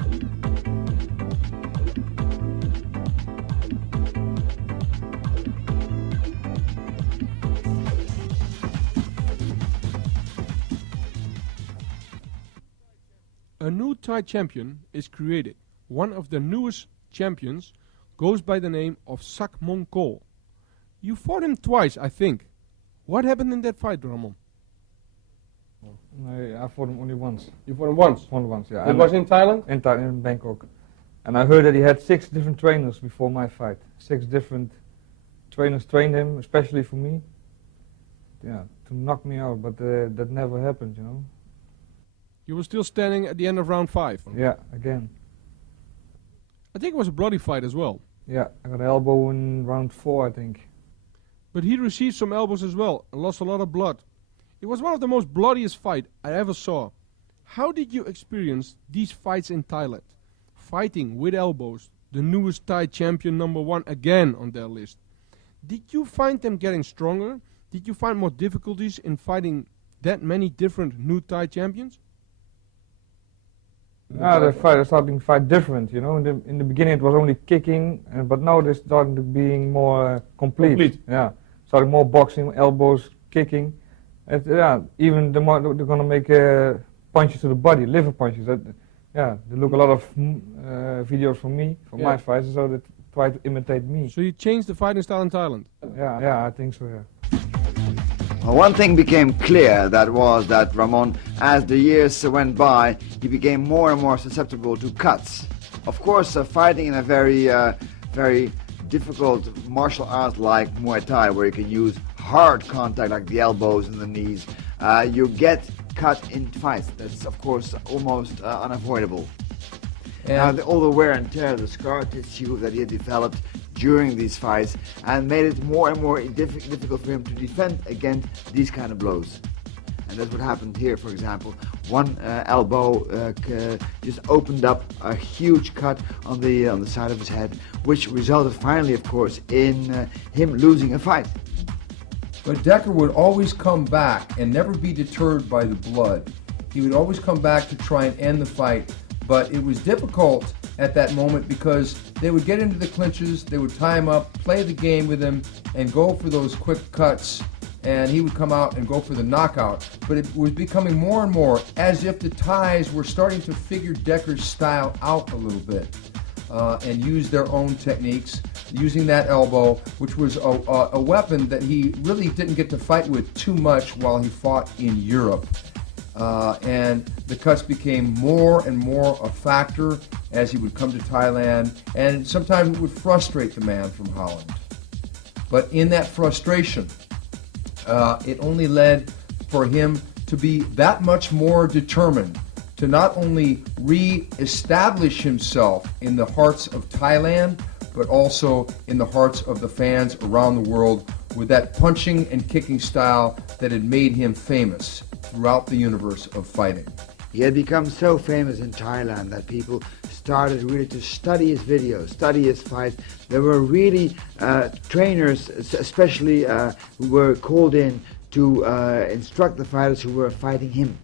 A new Thai champion is created. One of the newest champions goes by the name of Sak Mong Ko. You fought him twice, I think. What happened in that fight, Ramon? I fought him only once. You fought him once? Only once, yeah. It was in Thailand? In Bangkok. And I heard that he had 6 different trainers before my fight. 6 different trainers trained him, especially for me. Yeah, to knock me out, but that never happened, you know. You were still standing at the end of round 5. Yeah, again. I think it was a bloody fight as well. Yeah, I got an elbow in round 4, I think. But he received some elbows as well and lost a lot of blood. It was one of the most bloodiest fights I ever saw. How did you experience these fights in Thailand? Fighting with elbows, the newest Thai champion #1 again on their list. Did you find them getting stronger? Did you find more difficulties in fighting that many different new Thai champions? Yeah, the fight is starting to fight different, you know. In the beginning it was only kicking, but now they're starting to being more complete. Yeah, starting more boxing, elbows, kicking. Yeah, even they're going to make punches to the body, liver punches. Yeah, they look a lot of videos from me, from my fights, so they try to imitate me. So you changed the fighting style in Thailand? Yeah, I think so, yeah. Well, one thing became clear, that was that Ramon, as the years went by, he became more and more susceptible to cuts. Of course, fighting in a very difficult martial art like Muay Thai, where you can use hard contact like the elbows and the knees, you get cut in fights. That's, of course, almost unavoidable. And all the wear and tear, the scar tissue that he had developed during these fights, and made it more and more difficult for him to defend against these kind of blows. And that's what happened here, for example. One elbow just opened up a huge cut on the side of his head, which resulted finally, of course, in him losing a fight. But Dekker would always come back and never be deterred by the blood. He would always come back to try and end the fight, but it was difficult at that moment because they would get into the clinches, they would tie him up, play the game with him, and go for those quick cuts, and he would come out and go for the knockout. But it was becoming more and more as if the Thais were starting to figure Dekker's style out a little bit and use their own techniques, using that elbow, which was a weapon that he really didn't get to fight with too much while he fought in Europe. And the cuts became more and more a factor as he would come to Thailand, and sometimes it would frustrate the man from Holland. But in that frustration, it only led for him to be that much more determined to not only re-establish himself in the hearts of Thailand, but also in the hearts of the fans around the world with that punching and kicking style that had made him famous throughout the universe of fighting. He had become so famous in Thailand that people started really to study his videos, study his fights. There were really trainers, especially who were called in to instruct the fighters who were fighting him,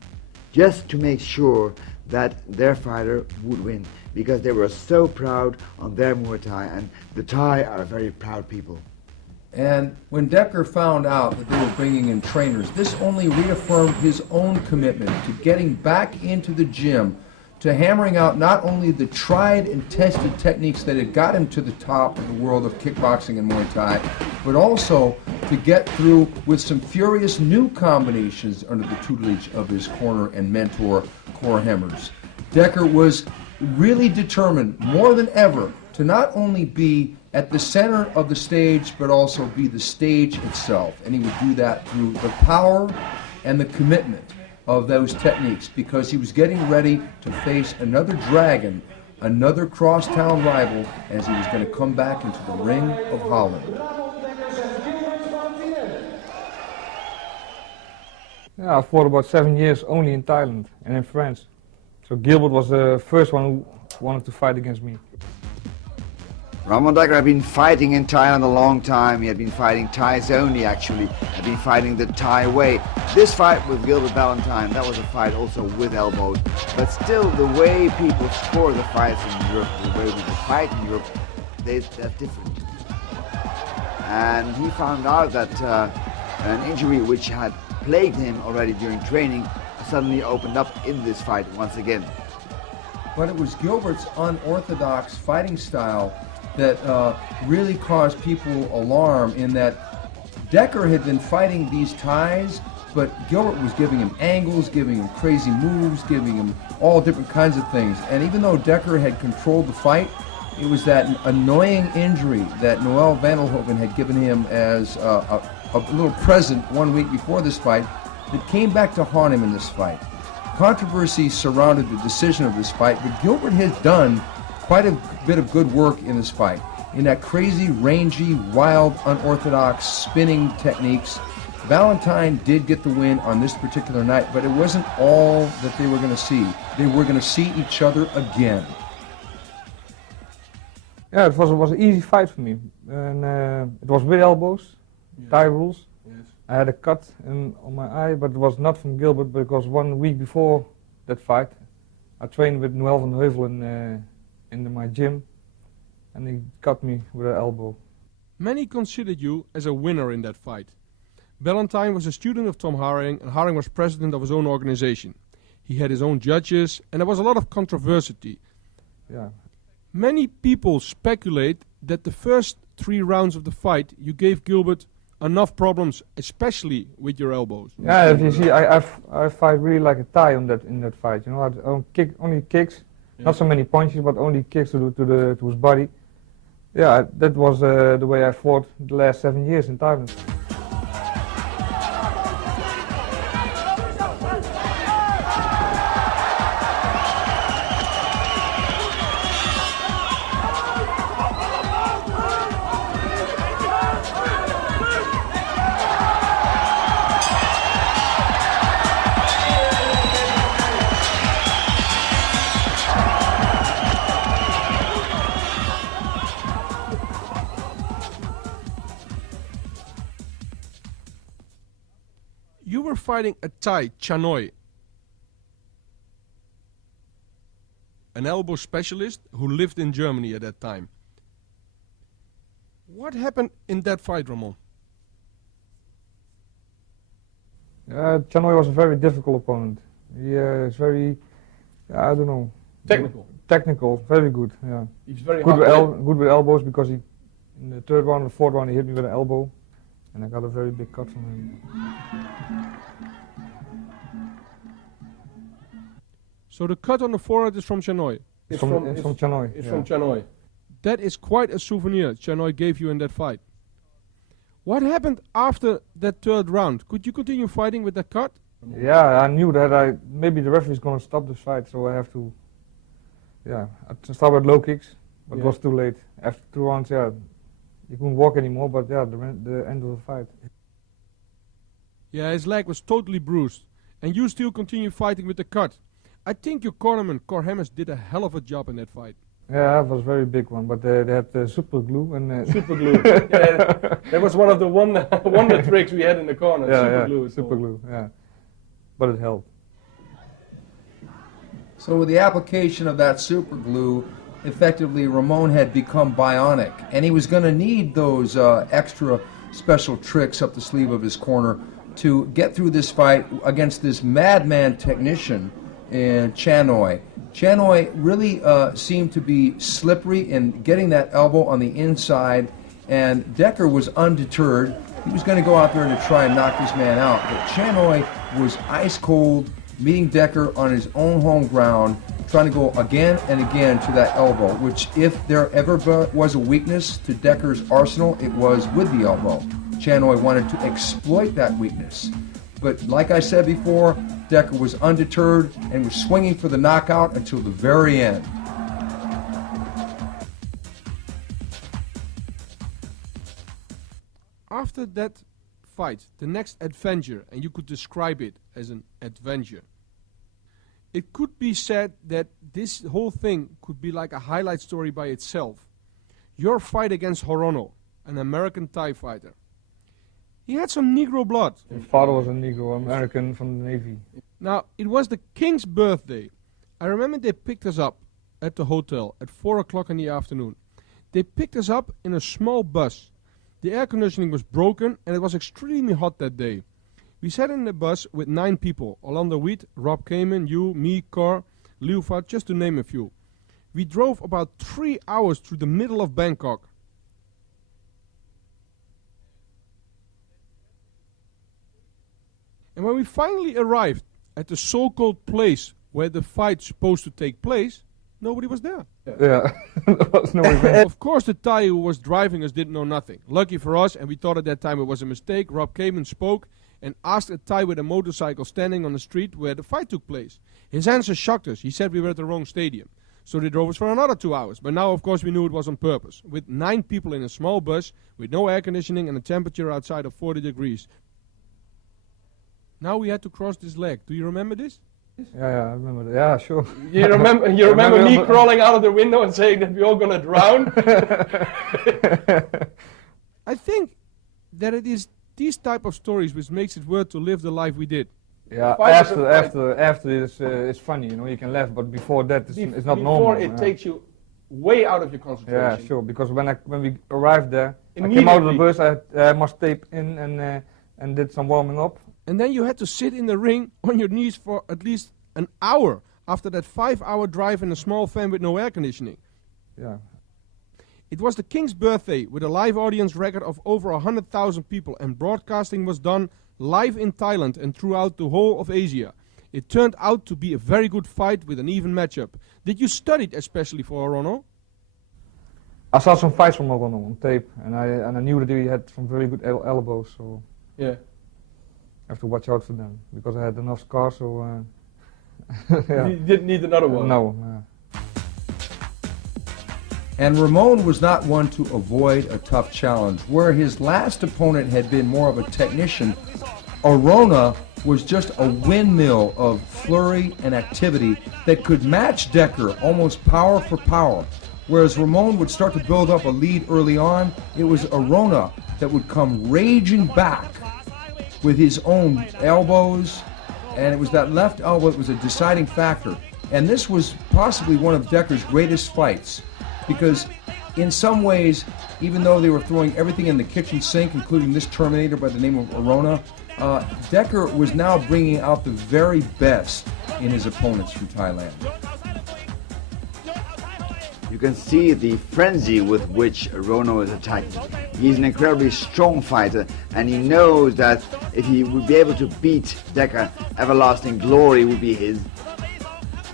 just to make sure that their fighter would win, because they were so proud on their Muay Thai, and the Thai are very proud people. And when Dekker found out that they were bringing in trainers, this only reaffirmed his own commitment to getting back into the gym, to hammering out not only the tried and tested techniques that had got him to the top of the world of kickboxing and Muay Thai, but also to get through with some furious new combinations under the tutelage of his corner and mentor, Cor Hemmers. Dekker was really determined, more than ever, to not only be at the center of the stage, but also be the stage itself. And he would do that through the power and the commitment of those techniques, because he was getting ready to face another dragon, another crosstown rival, as he was going to come back into the ring of Holland. Yeah, I fought about 7 years only in Thailand and in France. So Gilbert was the first one who wanted to fight against me. Ramon Dekkers had been fighting in Thailand a long time. He had been fighting Thais only, actually. Had been fighting the Thai way. This fight with Gilbert Valentine, that was a fight also with elbows. But still, the way people score the fights in Europe, the way we fight in Europe, they're different. And he found out that an injury which had plagued him already during training suddenly opened up in this fight once again. But it was Gilbert's unorthodox fighting style that really caused people alarm, in that Dekker had been fighting these Thais, but Gilbert was giving him angles, giving him crazy moves, giving him all different kinds of things. And even though Dekker had controlled the fight, it was that annoying injury that Noel Vandelhoven had given him as a little present 1 week before this fight that came back to haunt him in this fight. Controversy surrounded the decision of this fight, but Gilbert has done quite a bit of good work in this fight. In that crazy, rangy, wild, unorthodox spinning techniques, Valentine did get the win on this particular night, but it wasn't all that they were going to see. They were going to see each other again. Yeah, it was an easy fight for me. And it was with elbows, Thai rules. Yes. I had a cut on my eye, but it was not from Gilbert, because 1 week before that fight, I trained with Noel van Heuvel in my gym, and he cut me with an elbow. Many considered you as a winner in that fight. Valentine was a student of Tom Haring, and Haring was president of his own organization. He had his own judges, and there was a lot of controversy. Yeah. Many people speculate that the first 3 rounds of the fight you gave Gilbert enough problems, especially with your elbows. Yeah, if you see, I fight really like a Thai in that fight. You know, I don't kick, only kicks, not so many punches, but only kicks to his body. Yeah, that was the way I fought the last 7 years in Thailand. You were fighting a Thai, Chanoi, an elbow specialist who lived in Germany at that time. What happened in that fight, Ramon? Chanoi was a very difficult opponent. He is very, I don't know. Technical. Very good, yeah. He's very good hard. Good with elbows, because in the 3rd round and 4th round he hit me with an elbow, and I got a very big cut from him. So the cut on the forehead is from Chanoi. It's from Chanoi. It's from Chanoi. That is quite a souvenir Chanoi gave you in that fight. What happened after that 3rd round? Could you continue fighting with that cut? Yeah, I knew that maybe the referee is going to stop this fight, so I have to. Yeah, I started with low kicks, but it was too late. After 2 rounds, yeah, he couldn't walk anymore. But yeah, the end of the fight. Yeah, his leg was totally bruised, and you still continue fighting with the cut. I think your cornerman, Cor Hemmers, did a hell of a job in that fight. Yeah, it was a very big one, but they had super glue and. Super glue. Yeah, that was one of the wonder tricks we had in the corner. Super glue. Yeah, but it helped. So with the application of that super glue, effectively Ramon had become bionic, and he was going to need those extra special tricks up the sleeve of his corner to get through this fight against this madman technician in Chanoi. Chanoy really seemed to be slippery in getting that elbow on the inside, and Dekker was undeterred. He was going to go out there to try and knock this man out, but Chanoy was ice cold, meeting Dekker on his own home ground, trying to go again and again to that elbow, which if there ever was a weakness to Dekker's arsenal, it was with the elbow. Chanoy wanted to exploit that weakness. But like I said before, Dekker was undeterred and was swinging for the knockout until the very end. After that fight, the next adventure, and you could describe it as an adventure, it could be said that this whole thing could be like a highlight story by itself. Your fight against Horono, an American Thai fighter. He had some Negro blood. His father was a Negro, American from the Navy. Now, it was the king's birthday. I remember they picked us up at the hotel at 4 o'clock in the afternoon. They picked us up in a small bus. The air conditioning was broken and it was extremely hot that day. We sat in the bus with 9 people. Orlando Wheat, Rob Kamen, you, me, Cor, Liufat, just to name a few. We drove about 3 hours through the middle of Bangkok. And when we finally arrived at the so-called place where the fight's supposed to take place, nobody was there. Yeah, there was no event. Of course, the Thai who was driving us didn't know nothing. Lucky for us, and we thought at that time it was a mistake, Rob Kamen spoke and asked a Thai with a motorcycle standing on the street where the fight took place. His answer shocked us. He said we were at the wrong stadium. So they drove us for another 2 hours. But now, of course, we knew it was on purpose. With 9 people in a small bus, with no air conditioning and a temperature outside of 40 degrees. Now we had to cross this lake. Do you remember this? Yeah, I remember that. Yeah, sure. You remember me crawling out of the window and saying that we're all going to drown? I think that it is these type of stories which makes it worth to live the life we did. Yeah, after it's funny, you know, you can laugh, but before that it's not normal. Before it takes you way out of your concentration. Yeah, sure, because when we arrived there, I came out of the bus, I had my tape in and did some warming up. And then you had to sit in the ring on your knees for at least an hour after that 5-hour drive in a small van with no air conditioning. Yeah. It was the king's birthday with a live audience record of over 100,000 people, and broadcasting was done live in Thailand and throughout the whole of Asia. It turned out to be a very good fight with an even matchup. Did you study it especially for Horono? I saw some fights from Horono on tape, and I knew that he had some very good elbows, so yeah. I have to watch out for them because I had enough scars. So yeah. You didn't need another one. No. And Ramon was not one to avoid a tough challenge. Where his last opponent had been more of a technician, Arona was just a windmill of flurry and activity that could match Dekker almost power for power. Whereas Ramon would start to build up a lead early on, it was Arona that would come raging back with his own elbows, and it was that left elbow that was a deciding factor. And this was possibly one of Dekker's greatest fights, because in some ways, even though they were throwing everything in the kitchen sink, including this Terminator by the name of Arona, Dekker was now bringing out the very best in his opponents from Thailand. You can see the frenzy with which Arona is attacking. He's an incredibly strong fighter, and he knows that if he would be able to beat Dekker, everlasting glory would be his.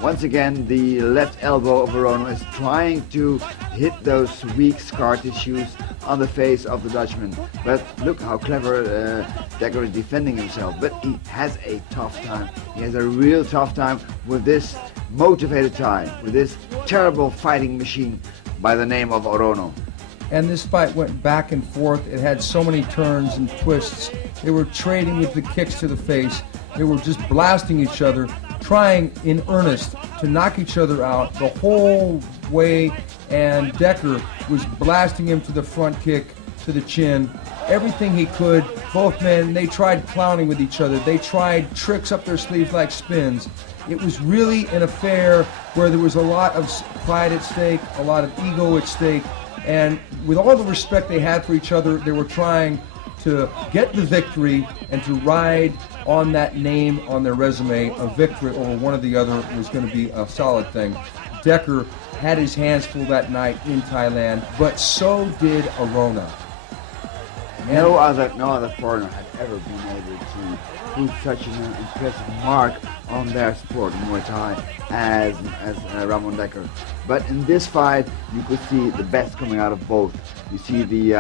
Once again, the left elbow of Arona is trying to hit those weak scar tissues on the face of the Dutchman. But look how clever Dekker is defending himself. But he has a tough time. He has a real tough time with this motivated Thai, with this terrible fighting machine by the name of Arona. And this fight went back and forth. It had so many turns and twists. They were trading with the kicks to the face. They were just blasting each other, trying in earnest to knock each other out the whole way, and Dekker was blasting him to the front kick, to the chin, everything he could. Both men, they tried clowning with each other. They tried tricks up their sleeves like spins. It was really an affair where there was a lot of pride at stake, a lot of ego at stake, and with all the respect they had for each other, they were trying to get the victory and to ride on that name on their resume. A victory over one or the other was going to be a solid thing. Dekker had his hands full that night in Thailand, but so did Arona. No other foreigner had ever been able to put such an impressive mark on their sport, Muay Thai, as Ramon Dekkers. But in this fight, you could see the best coming out of both. You see the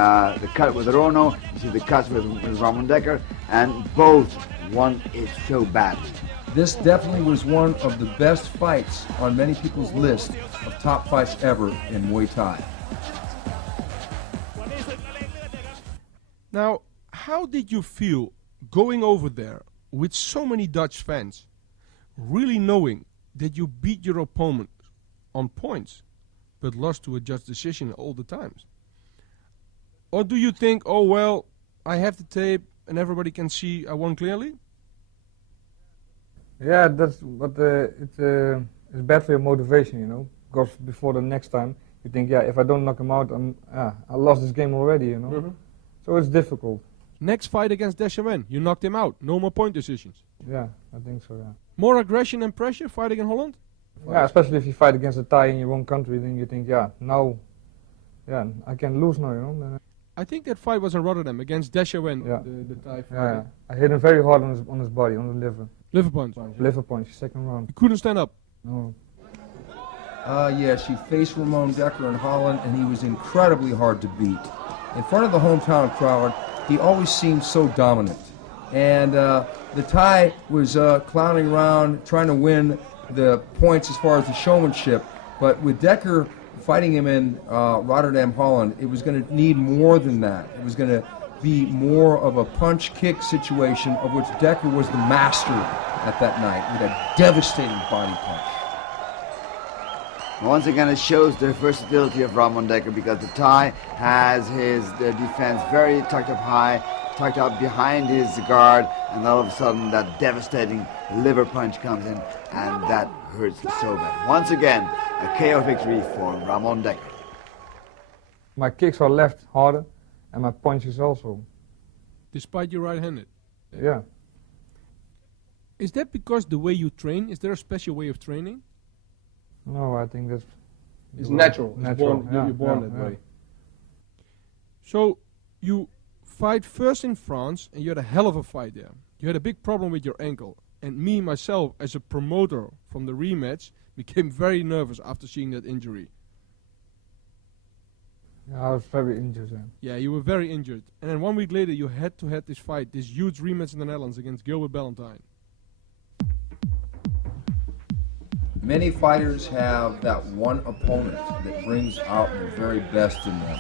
cut with Rono, you see the cuts with Ramon Dekkers, and both won it so badly. This definitely was one of the best fights on many people's list of top fights ever in Muay Thai. Now, how did you feel going over there with so many Dutch fans, really knowing that you beat your opponent on points, but lost to a judge decision all the times? Or do you think, oh well, I have the tape and everybody can see I won clearly? Yeah, that's but it's bad for your motivation, you know, because before the next time you think, yeah, if I don't knock him out, I lost this game already, you know. Mm-hmm. So it's difficult. Next fight against Deschamps, you knocked him out. No more point decisions. Yeah, I think so. Yeah. More aggression and pressure fighting in Holland? Yeah, especially if you fight against a Thai in your own country, then you think, yeah, now, yeah, I can lose now, you know. I think that fight was in Rotterdam against Deschamps, Yeah. the Thai fight. Yeah, I hit him very hard on his body, on the liver. Liver punch. Liver punch, second round. He couldn't stand up. No. Yeah, she faced Ramon Dekkers in Holland, and he was incredibly hard to beat. In front of the hometown crowd, he always seemed so dominant. And the Thai was clowning around, trying to win the points as far as the showmanship. But with Dekker fighting him in Rotterdam, Holland, it was going to need more than that. It was going to be more of a punch-kick situation, of which Dekker was the master at that night, with a devastating body punch. Once again, it shows the versatility of Ramon Dekkers, because the Thai has his defense very tucked up high, tucked up behind his guard, and all of a sudden that devastating liver punch comes in, and that hurts so bad. Once again, a KO victory for Ramon Dekkers. My kicks are left harder, and my punches also. Despite you're right-handed. Yeah. Is that because the way you train? Is there a special way of training? No, I think that's... It's natural. Natural. You're born Yeah, that yeah. way. So you fight first in France, and you had a hell of a fight there. You had a big problem with your ankle. And me, myself, as a promoter from the rematch, became very nervous after seeing that injury. Yeah, I was very injured then. Yeah, you were very injured. And then 1 week later, you had to have this fight, this huge rematch in the Netherlands against Gilbert Ballantyne. Many fighters have that one opponent that brings out the very best in them.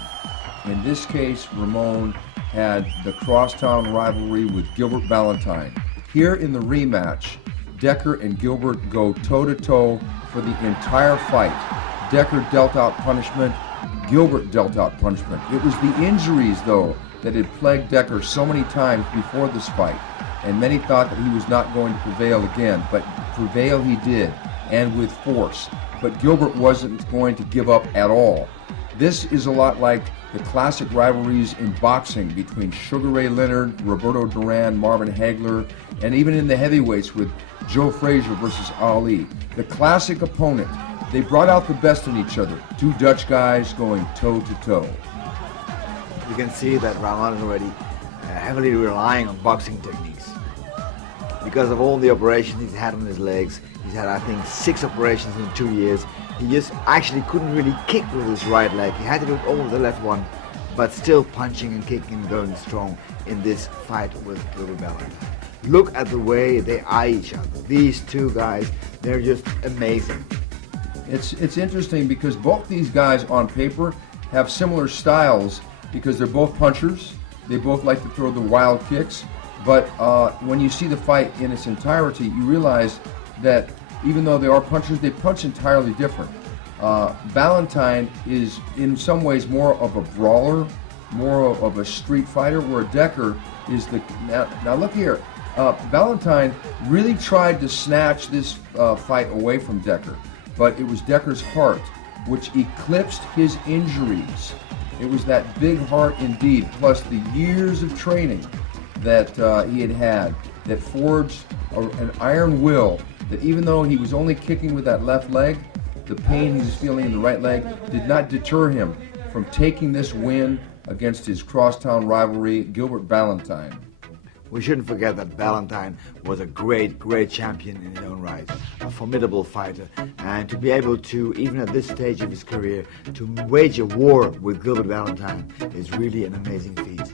In this case, Ramon had the crosstown rivalry with Gilbert Ballantyne. Here in the rematch, Dekker and Gilbert go toe-to-toe for the entire fight. Dekker dealt out punishment, Gilbert dealt out punishment. It was the injuries, though, that had plagued Dekker so many times before this fight, and many thought that he was not going to prevail again, but prevail he did, and with force. But Gilbert wasn't going to give up at all. This is a lot like the classic rivalries in boxing between Sugar Ray Leonard, Roberto Duran, Marvin Hagler, and even in the heavyweights with Joe Frazier versus Ali. The classic opponent. They brought out the best in each other. Two Dutch guys going toe-to-toe. You can see that Ramon is already heavily relying on boxing techniques. Because of all the operations he's had on his legs, he's had, I think, 6 operations in 2 years. He just actually couldn't really kick with his right leg. He had to do it all with the left one, but still punching and kicking and going strong in this fight with Gilbert Ballantyne. Look at the way they eye each other. These two guys, they're just amazing. It's interesting because both these guys on paper have similar styles because they're both punchers. They both like to throw the wild kicks. But when you see the fight in its entirety, you realize that even though they are punchers, they punch entirely different. Ballantyne is in some ways more of a brawler, more of a street fighter, where Dekker is the... Now look here, Ballantyne really tried to snatch this fight away from Dekker, but it was Dekker's heart which eclipsed his injuries. It was that big heart indeed, plus the years of training that he had had. that forged an iron will that even though he was only kicking with that left leg, the pain he was feeling in the right leg did not deter him from taking this win against his crosstown rivalry, Gilbert Valentine. We shouldn't forget that Valentine was a great champion in his own right, a formidable fighter, and to be able to, even at this stage of his career, to wage a war with Gilbert Valentine is really an amazing feat.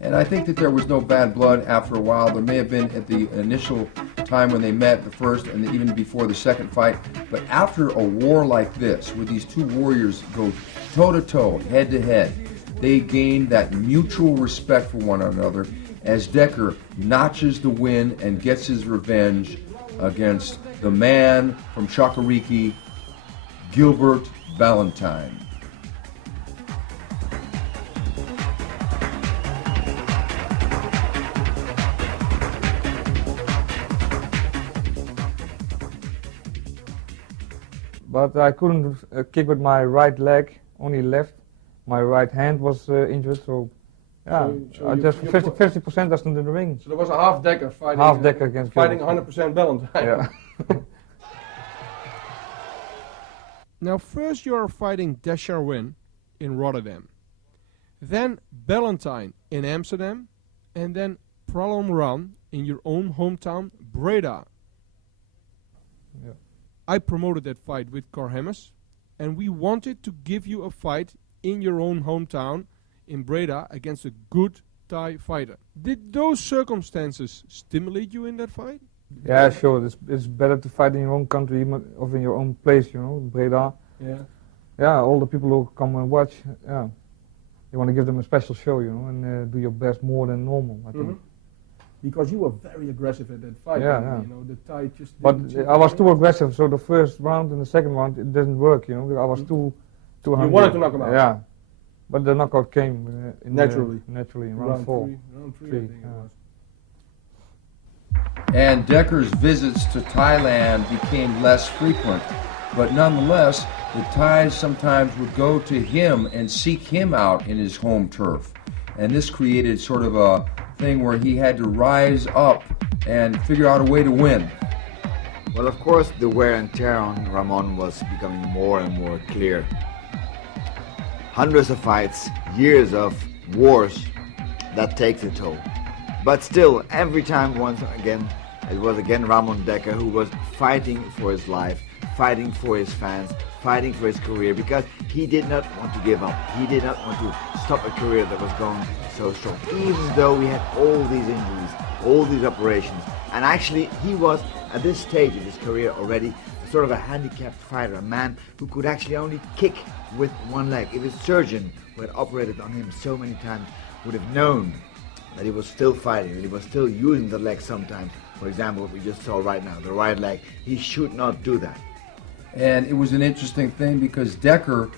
And I think that there was no bad blood after a while. There may have been at the initial time when they met, the first and even before the second fight. But after a war like this, where these two warriors go toe-to-toe, head-to-head, they gain that mutual respect for one another as Dekker notches the win and gets his revenge against the man from Chacariki, Gilbert Valentine. But I couldn't kick with my right leg, only left. My right hand was injured, so yeah, So I just 50% just in the ring. So there was a half Dekker fighting. Half Dekker against fighting Gilbert. 100% Valentine. Yeah. Now first you are fighting Descharwin in Rotterdam, then Valentine in Amsterdam, and then Pralom in your own hometown, Breda. Yeah. I promoted that fight with Carhammers, and we wanted to give you a fight in your own hometown in Breda against a good Thai fighter. Did those circumstances stimulate you in that fight? Yeah, sure. It's better to fight in your own country or in your own place, you know, Breda. Yeah. Yeah, all the people who come and watch, yeah, you want to give them a special show, you know, and do your best more than normal, I think. Because you were very aggressive at that fight. Yeah, and, yeah. You know, the Thai just. But didn't I was too aggressive, so the first round and the second round it didn't work, you know. I was too hungry. You wanted to knock him out. Yeah, but the knockout came Naturally. Naturally in round 4. Round three, I Three, think it yeah. was. And Dekker's visits to Thailand became less frequent, but nonetheless, the Thais sometimes would go to him and seek him out in his home turf. And this created sort of a thing where he had to rise up and figure out a way to win. Well, of course, the wear and tear on Ramon was becoming more and more clear. Hundreds of fights, years of wars, that takes a toll. But still, every time, once again, it was again Ramon Dekker who was fighting for his life, fighting for his fans, fighting for his career, because he did not want to give up. He did not want to stop a career that was going so strong, even though he had all these injuries, all these operations. And actually, he was, at this stage of his career already, sort of a handicapped fighter, a man who could actually only kick with one leg. If his surgeon, who had operated on him so many times, would have known that he was still fighting, that he was still using the leg sometimes, for example, what we just saw right now, the right leg, he should not do that. And it was an interesting thing because Dekker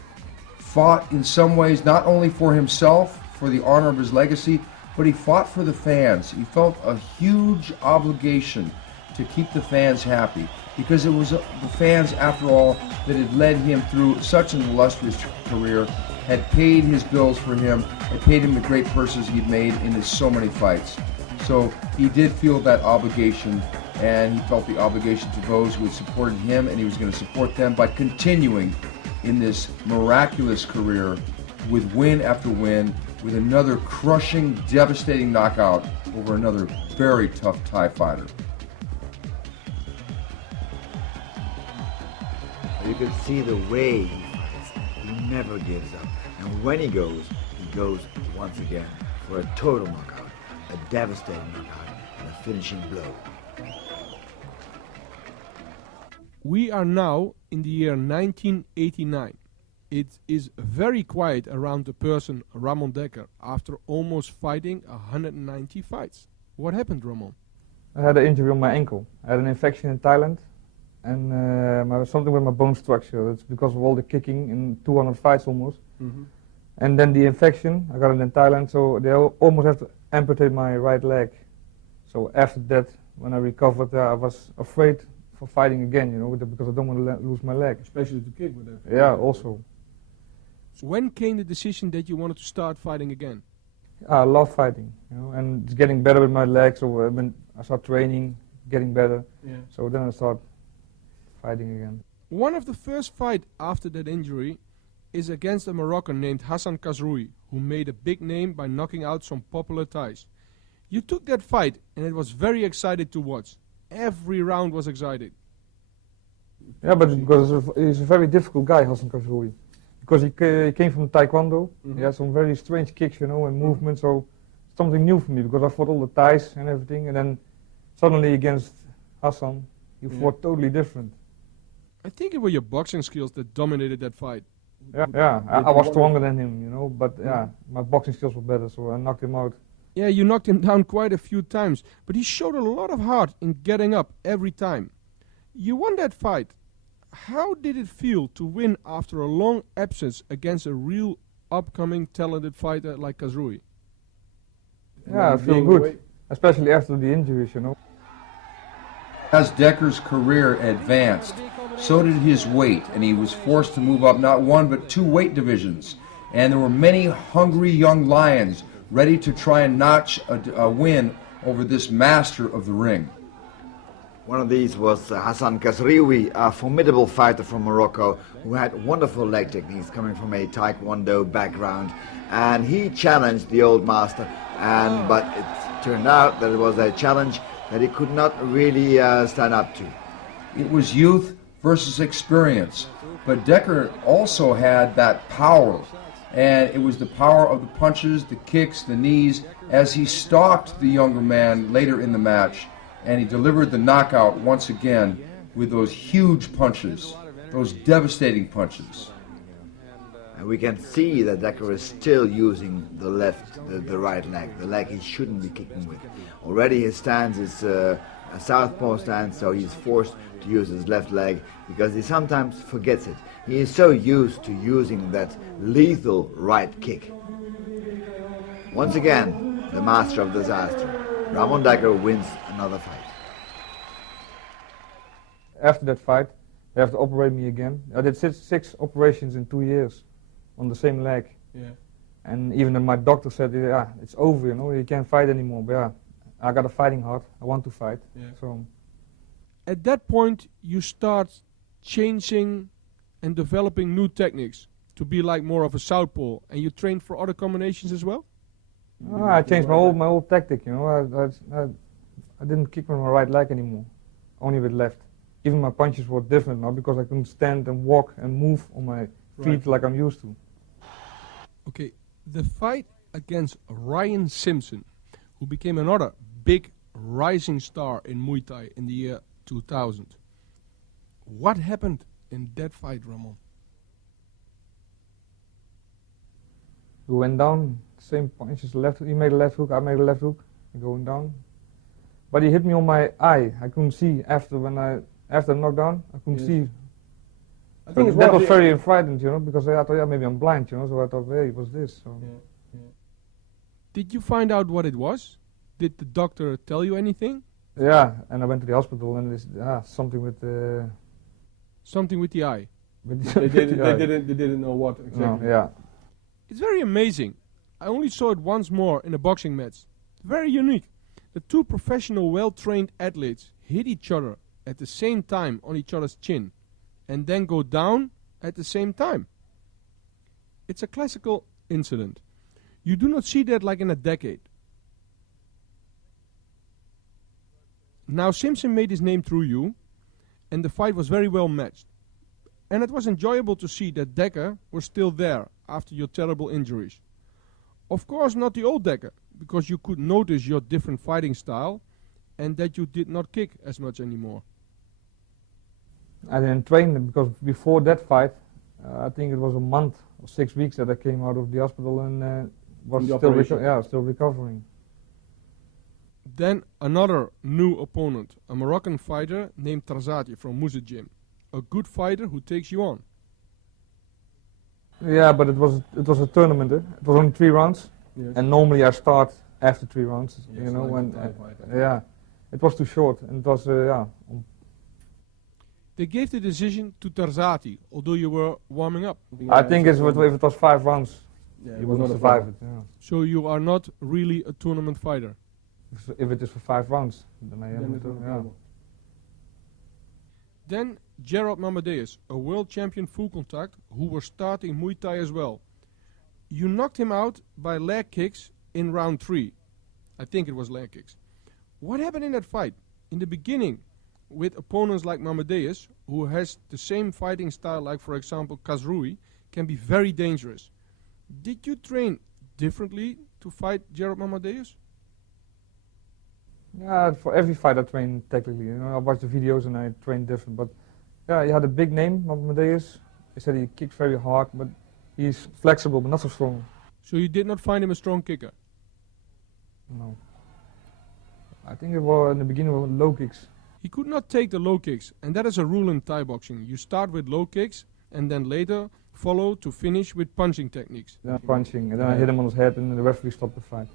fought in some ways not only for himself, for the honor of his legacy, but he fought for the fans. He felt a huge obligation to keep the fans happy because it was the fans, after all, that had led him through such an illustrious career, had paid his bills for him, had paid him the great purses he'd made in his so many fights. So he did feel that obligation, and he felt the obligation to those who had supported him, and he was going to support them by continuing in this miraculous career with win after win, with another crushing, devastating knockout over another very tough Thai fighter. You can see the way he fights. He never gives up. And when he goes once again for a total knockout, a devastating knockout, and a finishing blow. We are now in the year 1989. It is very quiet around the person Ramon Dekker after almost fighting 190 fights. What happened, Ramon? I had an injury on my ankle. I had an infection in Thailand, and something with my bone structure. It's because of all the kicking in 200 fights almost. Mm-hmm. And then the infection, I got it in Thailand, so they almost have to amputate my right leg. So after that, when I recovered, I was afraid for fighting again, you know, because I don't want to lose my leg. Especially to kick with that. Yeah, also. So when came the decision that you wanted to start fighting again? I love fighting, you know, and it's getting better with my legs. So I start training, getting better. Yeah. So then I start fighting again. One of the first fights after that injury is against a Moroccan named Hassan Khazroui, who made a big name by knocking out some popular Thais. You took that fight and it was very exciting to watch. Every round was exciting. Yeah, but because he's a very difficult guy, Hassan Khazroui. Because he came from Taekwondo. He had some very strange kicks, and movements, so something new for me, because I fought all the Thais and everything, and then suddenly against Hassan, you fought totally different. I think it were your boxing skills that dominated that fight. Yeah, I was stronger than him, but my boxing skills were better, so I knocked him out. Yeah, you knocked him down quite a few times, but he showed a lot of heart in getting up every time. You won that fight. How did it feel to win after a long absence against a real upcoming talented fighter like Khazroui? Yeah, I feel good, especially after the injuries, As Dekkers' career advanced, so did his weight, and he was forced to move up not one but two weight divisions. And there were many hungry young lions ready to try and notch a win over this master of the ring. One of these was Hassan Khazroui, a formidable fighter from Morocco who had wonderful leg techniques coming from a Taekwondo background, and he challenged the old master, but it turned out that it was a challenge that he could not really stand up to. It was youth versus experience, but Dekkers also had that power, and it was the power of the punches, the kicks, the knees, as he stalked the younger man later in the match, and he delivered the knockout once again with those huge punches, those devastating punches. And we can see that Dekkers is still using the right leg, the leg he shouldn't be kicking with. Already his stance is a southpaw stance, so he's forced to use his left leg because he sometimes forgets it. He is so used to using that lethal right kick. Once again, the master of disaster, Ramon Dekkers, wins another fight. After that fight, they have to operate me again. I did six operations in 2 years on the same leg. Yeah. And even then my doctor said, it's over, you can't fight anymore. But I got a fighting heart. I want to fight. Yeah. So. At that point, you start changing and developing new techniques to be like more of a southpaw, and you train for other combinations as well? I changed my whole tactic, I didn't kick with my right leg anymore, only with left. Even my punches were different now because I couldn't stand and walk and move on my feet like I'm used to. Okay, the fight against Ryan Simpson, who became another big rising star in Muay Thai in the year 2000. What happened in that fight, Ramon? We went down, same punches, he made a left hook, I made a left hook, going down. But he hit me on my eye. I couldn't see after the knockdown. I couldn't see. I think that was very frightened, because I thought, maybe I'm blind, so I thought, hey, what's this? So. Yeah. Did you find out what it was? Did the doctor tell you anything? Yeah, and I went to the hospital and it's something with the... Something with the eye. They didn't know what exactly. No, yeah. It's very amazing. I only saw it once more in a boxing match. Very unique. The two professional, well-trained athletes hit each other at the same time on each other's chin and then go down at the same time. It's a classical incident. You do not see that like in a decade. Now Simpson made his name through you, and the fight was very well matched. And it was enjoyable to see that Dekkers was still there after your terrible injuries. Of course not the old Dekkers, because you could notice your different fighting style and that you did not kick as much anymore. I didn't train it because before that fight, I think it was a month or 6 weeks that I came out of the hospital and was still recovering. Then another new opponent, a Moroccan fighter named Tarzati from Musa Gym. A good fighter who takes you on. Yeah, but it was a tournament. It was only 3 rounds, and normally I start after 3 rounds. It was too short, and it was They gave the decision to Tarzati, although you were warming up. I think if it was 5 rounds, you would not survive it. Yeah. So you are not really a tournament fighter. If it is for 5 rounds, then I Then am it's no yeah. problem. Then Gerald Mamadeus, a world champion full contact, who was starting Muay Thai as well. You knocked him out by leg kicks in round 3. I think it was leg kicks. What happened in that fight? In the beginning, with opponents like Mamadeus, who has the same fighting style like, for example, Kazrui, can be very dangerous. Did you train differently to fight Gerald Mamadeus? Yeah, for every fight I train technically. You know, I watch the videos and I train different. But yeah, he had a big name, Amadeus. He said he kicks very hard, but he's flexible, but not so strong. So you did not find him a strong kicker? No. I think it was in the beginning it was low kicks. He could not take the low kicks, and that is a rule in Thai boxing. You start with low kicks, and then later follow to finish with punching techniques. Then punching, and then I hit him on his head, and the referee stopped the fight.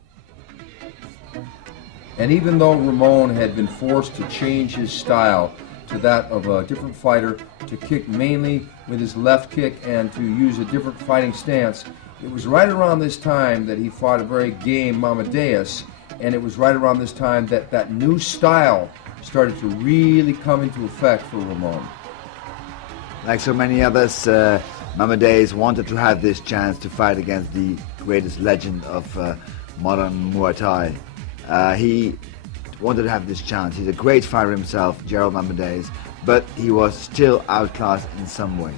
And even though Ramon had been forced to change his style to that of a different fighter, to kick mainly with his left kick and to use a different fighting stance, it was right around this time that he fought a very game Mamadeus, and it was right around this time that that new style started to really come into effect for Ramon. Like so many others, Mamadeus wanted to have this chance to fight against the greatest legend of modern Muay Thai. He wanted to have this chance. He's a great fighter himself, Gerald Mamadeus, but he was still outclassed in some ways.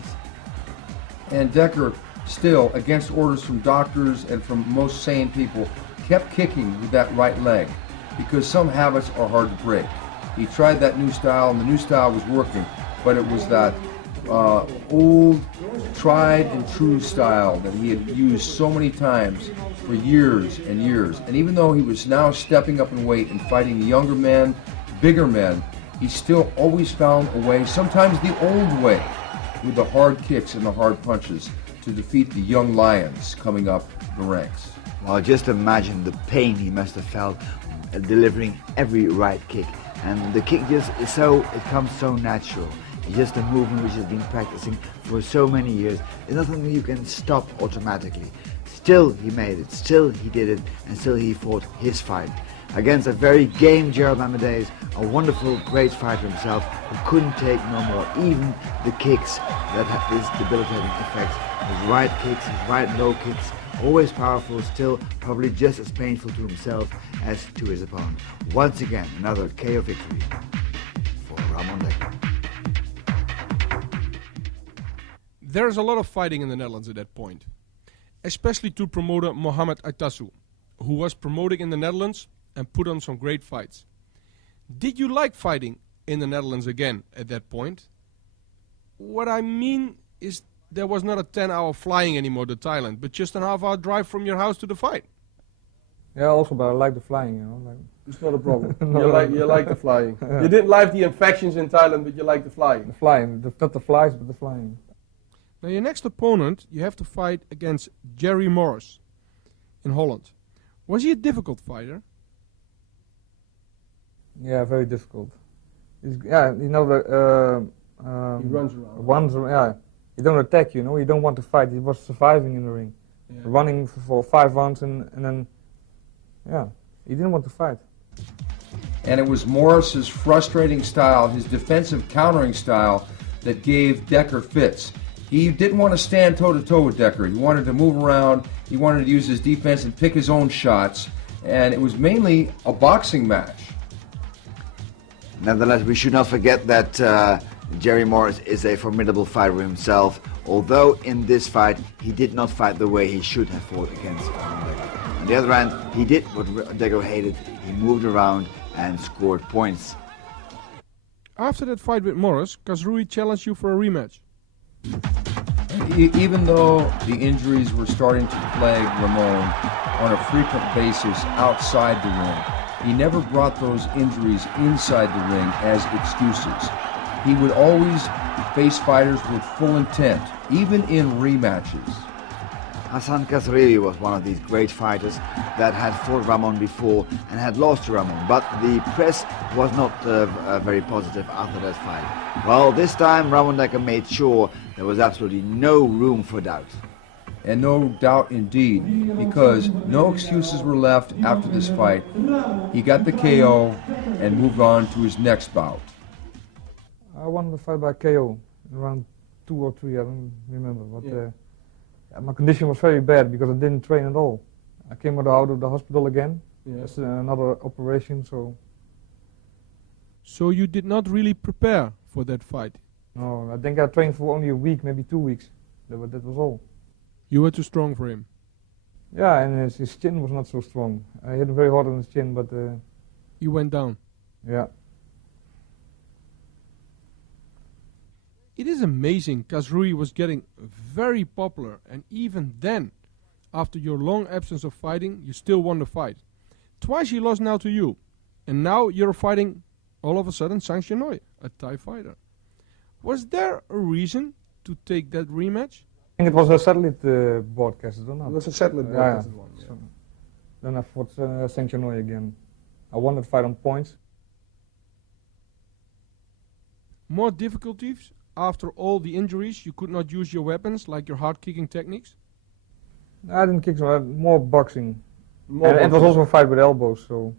And Dekker, still, against orders from doctors and from most sane people, kept kicking with that right leg because some habits are hard to break. He tried that new style, and the new style was working, but it was that old, tried and true style that he had used so many times for years and years. And even though he was now stepping up in weight and fighting younger men, bigger men, he still always found a way, sometimes the old way, with the hard kicks and the hard punches to defeat the young lions coming up the ranks. Well, just imagine the pain he must have felt delivering every right kick. And the kick just is so, it comes so natural. It's just a movement which has been practicing for so many years. It's not something you can stop automatically. Still he made it, still he did it, and still he fought his fight. Against a very game Gerald Mamadeus, a wonderful, great fighter himself, who couldn't take no more, even the kicks that had this debilitating effect. His right kicks, his right low kicks, always powerful, still probably just as painful to himself as to his opponent. Once again, another KO victory for Ramon Dekkers. There's a lot of fighting in the Netherlands at that point, especially to promoter Mohamed Aitasu, who was promoting in the Netherlands and put on some great fights. Did you like fighting in the Netherlands again at that point? What I mean is there was not a 10-hour flying anymore to Thailand, but just a half-hour drive from your house to the fight. Yeah, also, but I like the flying, you know. Like It's not a problem. No, you like the flying. You didn't like the infections in Thailand, but you like the flying. the flying, not the flies, but the flying. Now your next opponent, you have to fight against Jerry Morris in Holland. Was he a difficult fighter? Yeah, very difficult. Yeah, you know, He runs around. Yeah, he don't attack, you know. He don't want to fight. He was surviving in the ring, running for 5 rounds, and then, yeah, he didn't want to fight. And it was Morris's frustrating style, his defensive countering style, that gave Dekker fits. He didn't want to stand toe-to-toe with Dekker. He wanted to move around. He wanted to use his defense and pick his own shots. And it was mainly a boxing match. Nevertheless, we should not forget that Jerry Morris is a formidable fighter himself, although in this fight he did not fight the way he should have fought against Dekker. On the other hand, he did what Dekker hated. He moved around and scored points. After that fight with Morris, Kazrui challenged you for a rematch. Even though the injuries were starting to plague Ramon on a frequent basis outside the ring, he never brought those injuries inside the ring as excuses. He would always face fighters with full intent, even in rematches. Hassan Kazrui was one of these great fighters that had fought Ramon before and had lost to Ramon, but the press was not very positive after that fight. Well, this time Ramon Dekkers made sure there was absolutely no room for doubt. and no doubt indeed, because no excuses were left after this fight. He got the KO and moved on to his next bout. I won the fight by KO, around 2 or 3, I don't remember. But my condition was very bad because I didn't train at all. I came out of the hospital again. That's another operation, so... So you did not really prepare for that fight? No, I think I trained for only a week, maybe 2 weeks. That was all. You were too strong for him? Yeah, and his chin was not so strong. I hit him very hard on his chin, but... He went down? Yeah. It is amazing, Kazrui was getting very popular, and even then, after your long absence of fighting, you still won the fight. Twice he lost now to you, and now you're fighting, all of a sudden, Sang Chenoy, a Thai fighter. Was there a reason to take that rematch? I think it was a satellite broadcast, or not? It was a satellite broadcast one. Yeah. So then I fought Sang Chenoy again. I won that fight on points. More difficulties? After all the injuries, you could not use your weapons, like your hard-kicking techniques? I didn't kick, so more boxing. And it was also a fight with elbows, so...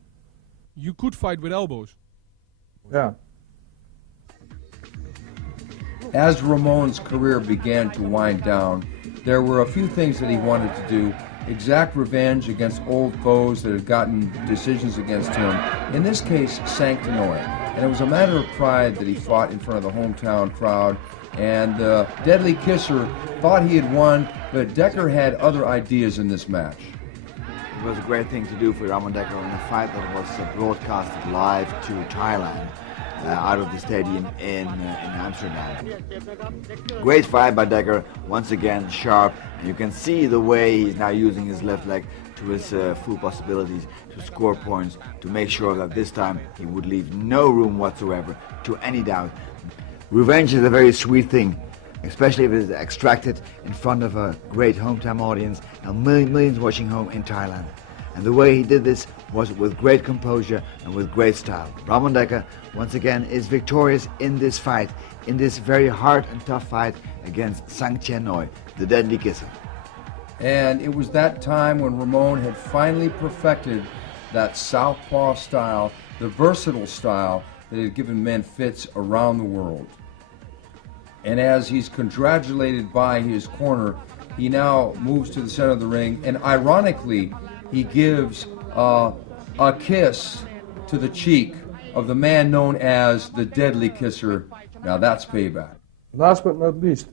You could fight with elbows? Yeah. As Ramon's career began to wind down, there were a few things that he wanted to do. Exact revenge against old foes that had gotten decisions against him. In this case, Sang Chenoy. And it was a matter of pride that he fought in front of the hometown crowd. And Deadly Kisser thought he had won, but Dekker had other ideas in this match. It was a great thing to do for Ramon Dekkers in a fight that was broadcasted live to Thailand out of the stadium in Amsterdam. Great fight by Dekker, once again sharp, and you can see the way he's now using his left leg to his full possibilities to score points, to make sure that this time he would leave no room whatsoever to any doubt. Revenge is a very sweet thing, especially if it is extracted in front of a great hometown audience and millions watching home in Thailand. And the way he did this was with great composure and with great style. Ramon Dekkers, once again, is victorious in this fight, in this very hard and tough fight against Sang Chenoy, the Deadly Kisser. And it was that time when Ramon had finally perfected that southpaw style, the versatile style that had given men fits around the world. And as he's congratulated by his corner, he now moves to the center of the ring, and ironically, he gives a kiss to the cheek of the man known as the Deadly Kisser. Now that's payback. Last but not least.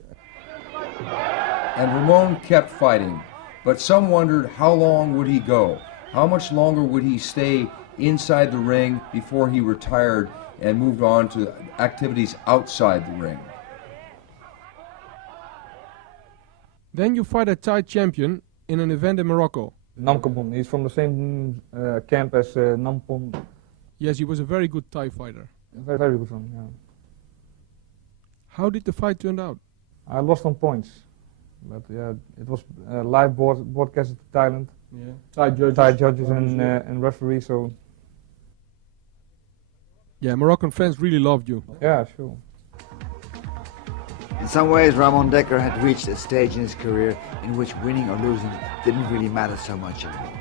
And Ramon kept fighting, but some wondered how long would he go? How much longer would he stay inside the ring before he retired and moved on to activities outside the ring? Then you fight a Thai champion in an event in Morocco. Namkabon, he's from the same camp as Nampon. Yes, he was a very good Thai fighter. Very, very good one, yeah. How did the fight turn out? I lost on points. But yeah, it was live broadcasted to Thailand. Yeah. Thai judges and referees, so... Yeah, Moroccan fans really loved you. Yeah, sure. In some ways, Ramon Dekkers had reached a stage in his career in which winning or losing didn't really matter so much anymore.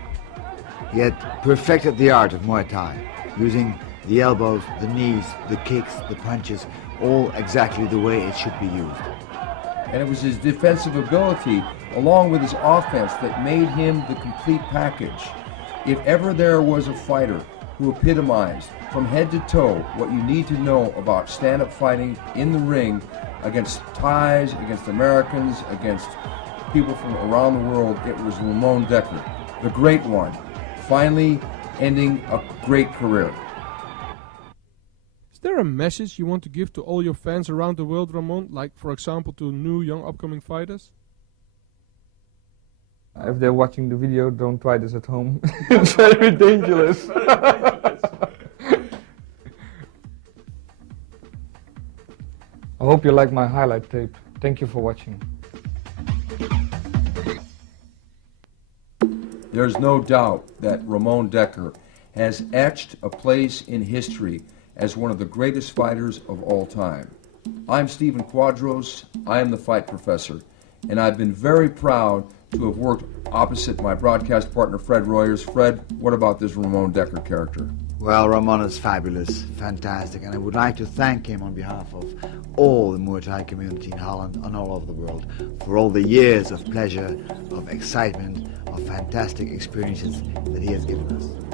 He had perfected the art of Muay Thai, using the elbows, the knees, the kicks, the punches, all exactly the way it should be used. And it was his defensive ability, along with his offense, that made him the complete package. If ever there was a fighter who epitomized from head to toe what you need to know about stand-up fighting in the ring against Thais, against Americans, against people from around the world, it was Ramon Dekkers, the great one, finally ending a great career. Is there a message you want to give to all your fans around the world, Ramon? Like, for example, to new, young, upcoming fighters? If they're watching the video, don't try this at home. It's very dangerous. I hope you like my highlight tape. Thank you for watching. There's no doubt that Ramon Dekkers has etched a place in history as one of the greatest fighters of all time. I'm Stephen Quadros, I am the Fight Professor, and I've been very proud to have worked opposite my broadcast partner, Fred Royers. Fred, what about this Ramon Dekkers character? Well, Ramon is fabulous, fantastic, and I would like to thank him on behalf of all the Muay Thai community in Holland and all over the world for all the years of pleasure, of excitement, of fantastic experiences that he has given us.